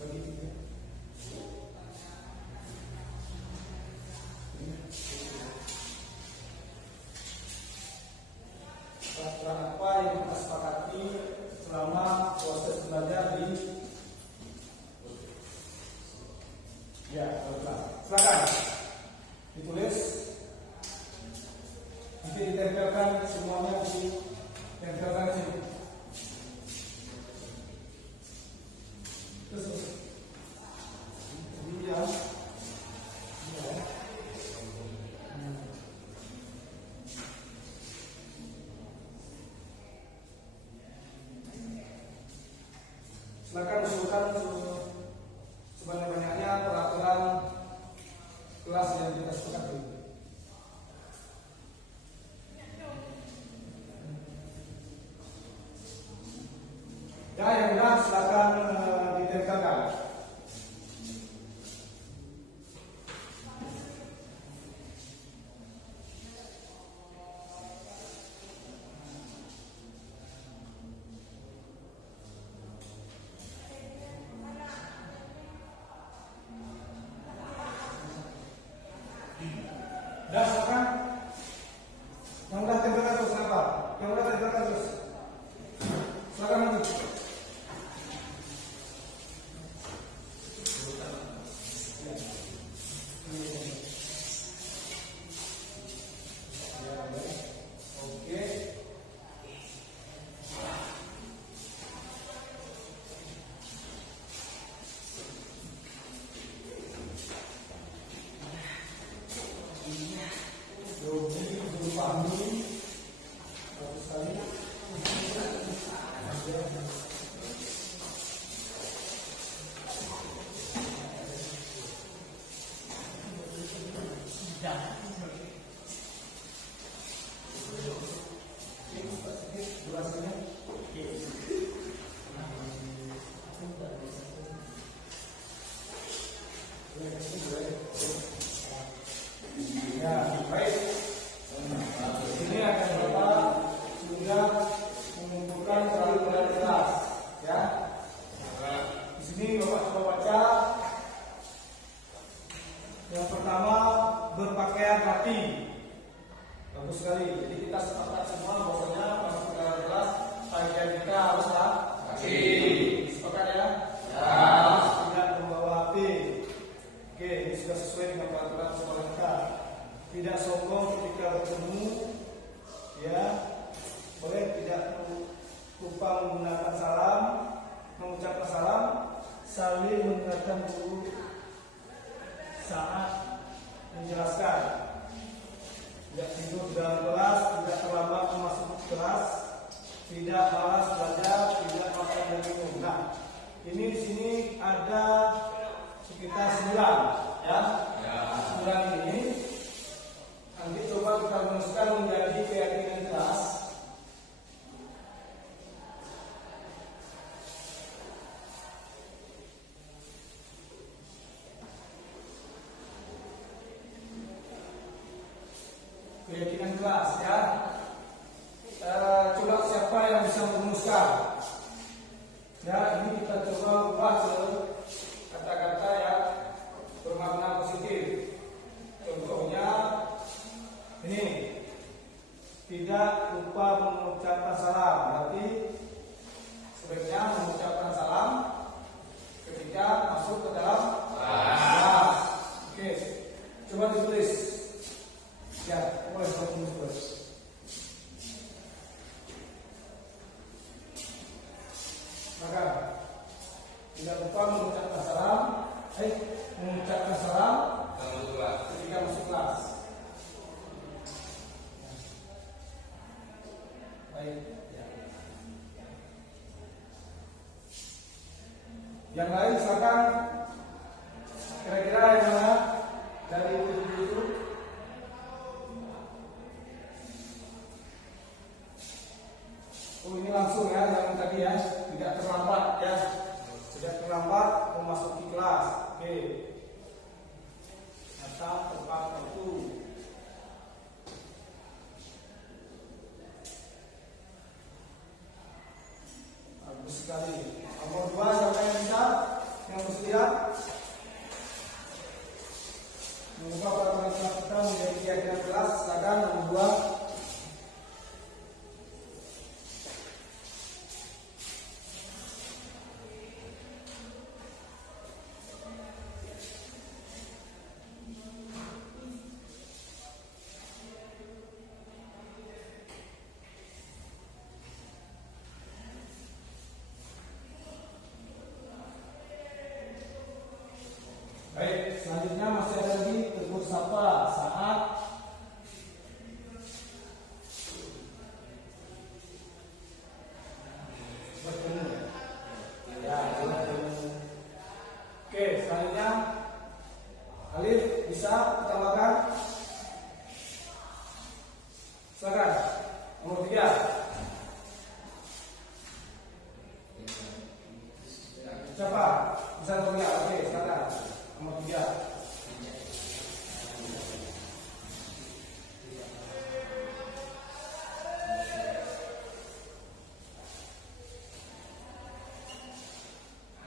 Bagi peraturan apa yang kita sepakati selama proses belajar di kelas. Silakan ditulis, nanti ditempelkan semuanya, ditempelkan sini. Terus ini ya. Silakan usulkan sebanyak-banyaknya peraturan kelas yang kita sepakati. Ya, yang benar silakan ditempelkan. Dah silakan. Yang udah tempelkan terus apa? Yang udah tempelkan terus. Silakan maju. Oke. Ya, baik. Ini akan Bapak sudah mengumpulkan peraturan kelas, ya. Di sini Bapak coba baca. Yang pertama, berpakaian rapi. Bagus sekali. Jadi kita sepakat semua bahwasanya masuk ke dalam kelas pakaian kita harus rapi. Sepakat ya? Harus tidak membawa HP. Oke, ini sudah sesuai dengan peraturan sekolah kita. Tidak sombong ketika bertemu, ya. Boleh tidak lupa menggunakan salam, mengucapkan salam, saling mengingatkan guru saat menjelaskan. Tidak tidur dalam kelas, tidak terlambat masuk kelas, tidak malas belajar, tidak makan dan minum. Nah, ini di sini ada sekitar 9, ya. 9 ini nanti coba kita rumuskan menjadi keyakinan kelas. Keyakinan kelas, ya. Coba siapa yang bisa merumuskan? Ya, ini kita coba ubah ke kata-kata yang bermakna positif. Contohnya ini, tidak lupa mengucapkan salam. Berarti sebaiknya mengucapkan salam ketika masuk ke dalam kelas. Oke, coba ditulis. Ya, boleh tulis. Maka tidak lupa mengucapkan salam. Mengucapkan salam ketika masuk kelas. Baik. Yang lain silakan. Kira-kira yang mana dari itu? pimpinan kelas, silakan nomor 2. Baik, selanjutnya masih ada lagi tegur sapa saat bertemu. Ya, bertemu. Oke, selanjutnya Alif bisa tambahkan. Silakan. Nomor 3. Siapa? Bisa atau tidak? Oke, silakan. Nomor 3.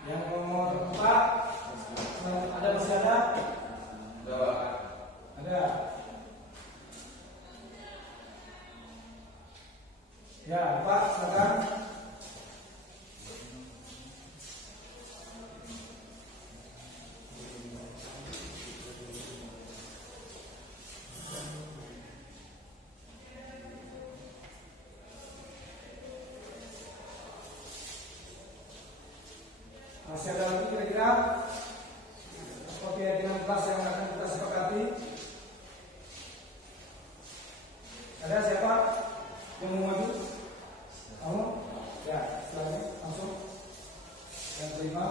Yang nomor 4 ada, masih ada? Ada. Ya, Pak, silakan. Masih ada lagi kira-kira seperti dengan kelas yang akan kita sepakati? Ada siapa yang mau maju? Kamu? Ya, selanjutnya langsung yang kelima.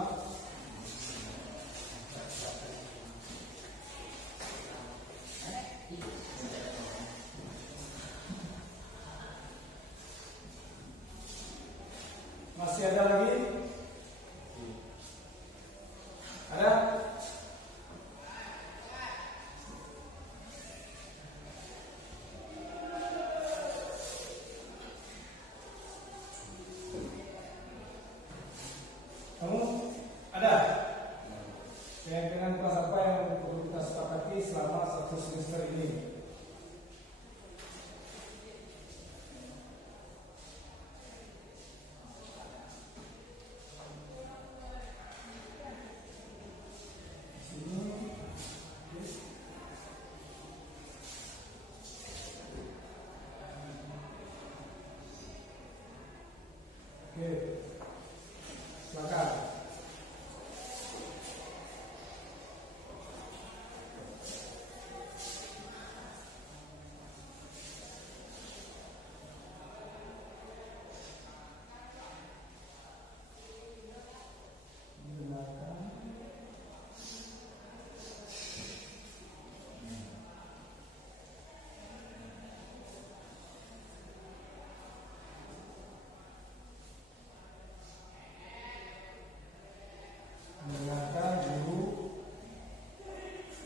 Masih ada lagi? Ada? Kamu? Ada? Dengan kelas apa yang perlu kita sepakati selama 1 semester ini? Oke, silakan.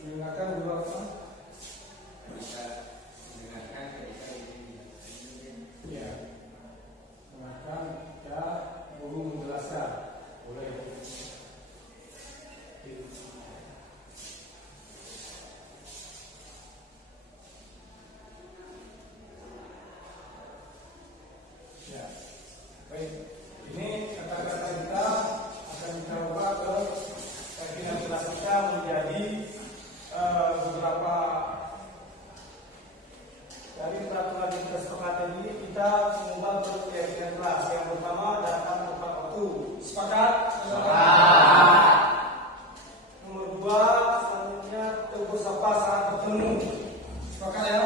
Mendengarkan guru apa? Ya, mendengarkan ya guru menjelaskan. Boleh. Ya, baik. Ini kata-kata kita akan kita ubah ke pimpinan kelas kita menjadi beberapa dari peraturan yang kita sepakati ini. Kita mengubah bentuk pimpinan kelas. Yang pertama, datang tepat waktu. Sepakat? Nomor 2, selanjutnya tegur sapa saat bertemu. Sepakat ya?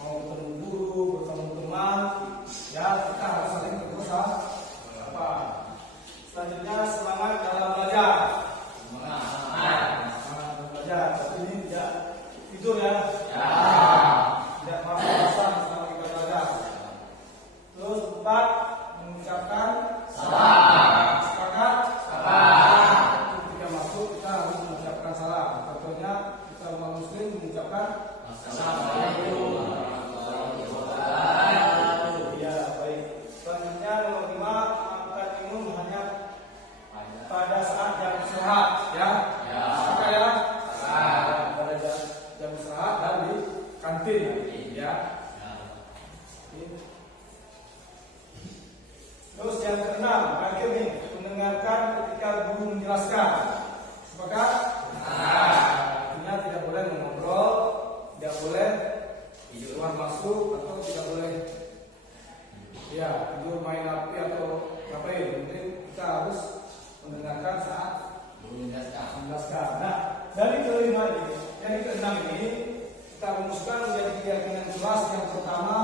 Mau bertemu guru, bertemu teman, ya kita harus saling tegur sapa. Selanjutnya, semangat dalam belajar. Belajar, tapi ini tidak tidur ya. Tidak malas-malasan selama kita belajar. Terus 4, mengucapkan salam. Sepakat? Ketika masuk kita harus mengucapkan salam. Contohnya kita umat muslim mengucapkan assalamualaikum. Ya, baik. Selanjutnya nomor 5, makan minum hanya pada saat jam istirahat ya. Sepakat ya? Pada jam istirahat kantin ya. Terus yang keenam, terakhir nih, mendengarkan ketika guru menjelaskan. Sepakat? Artinya tidak boleh mengobrol, tidak boleh keluar masuk, atau tidak boleh ya tidur main HP atau ngapain. Penting kita harus mendengarkan saat menjelaskan. Nah, dari kelima ini, dari keenam ini kita rumuskan menjadi keyakinan jelas. Yang pertama,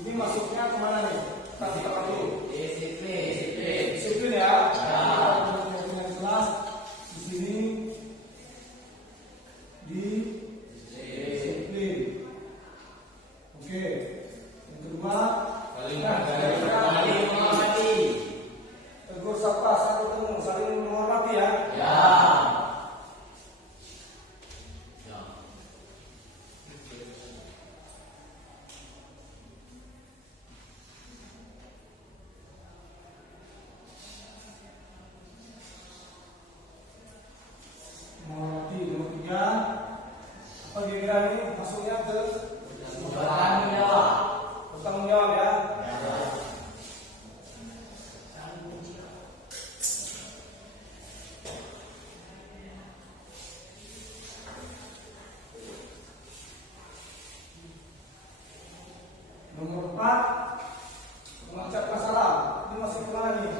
ini masuknya kemana nih? Kita katakan dulu. Disiplin ya. Keyakinan jelas di sini di disiplin. Oke. Yang kedua, tegur sapa, saling ketemu, saling menghormati ya. Menghormati. Nomor tiga, apa kira-kira ini masuknya ke bertanggung jawab ya. Nomor 4, mengucapkan salam. Ini masih kemana nih?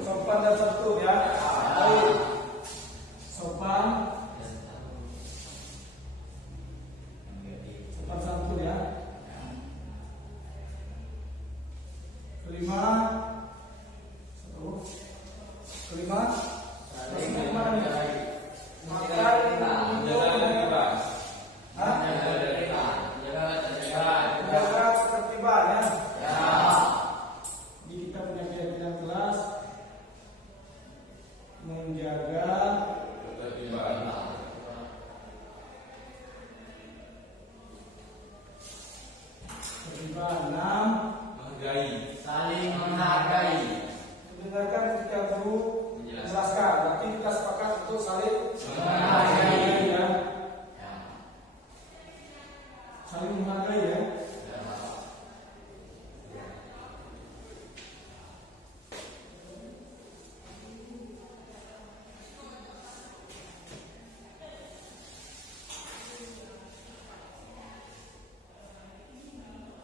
Sopan dan santun ya. Baik. Sopan santun ya. Kelima, masih kemana nih? Makan, minum, menjaga ketertiban ya. Jadi kita punya keyakinan jelas menjaga ketertiban. Enam, saling menghargai. mendengarkan ketika guru menjelaskan. Berarti kita sepakat untuk saling Menghargai. ya. Saling menghargai ya.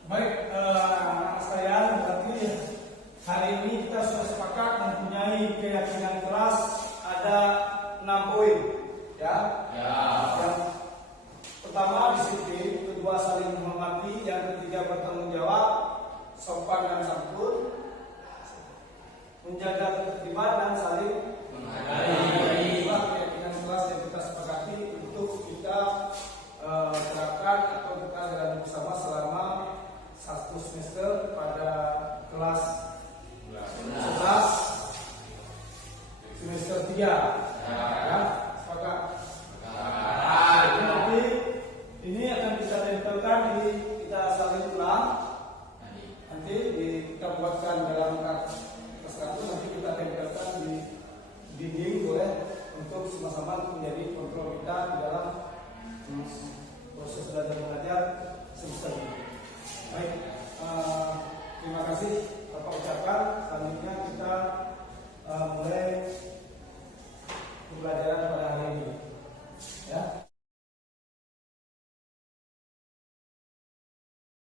Baik, anak sekalian, berarti hari ini kita sudah sepakat mempunyai keyakinan keras ada 6 poin, ya. Yang pertama disiplin, kedua saling menghormati, yang ketiga bertanggung jawab, sopan dan santun, menjaga ketertiban dan saling menghargai. Itulah keyakinan keras yang kita sepakati untuk kita terapkan atau kita jalani bersama selama 1 semester pada kelas 11 semester 3 ya, sepakat. Nanti ini akan kita tempelkan di, kita salin ulang nanti kita buatkan dalam kertas kartu, nanti kita tempelkan di dinding boleh, untuk sama-sama menjadi kontrol kita di dalam proses belajar mengajar semester ini. Baik, terima kasih.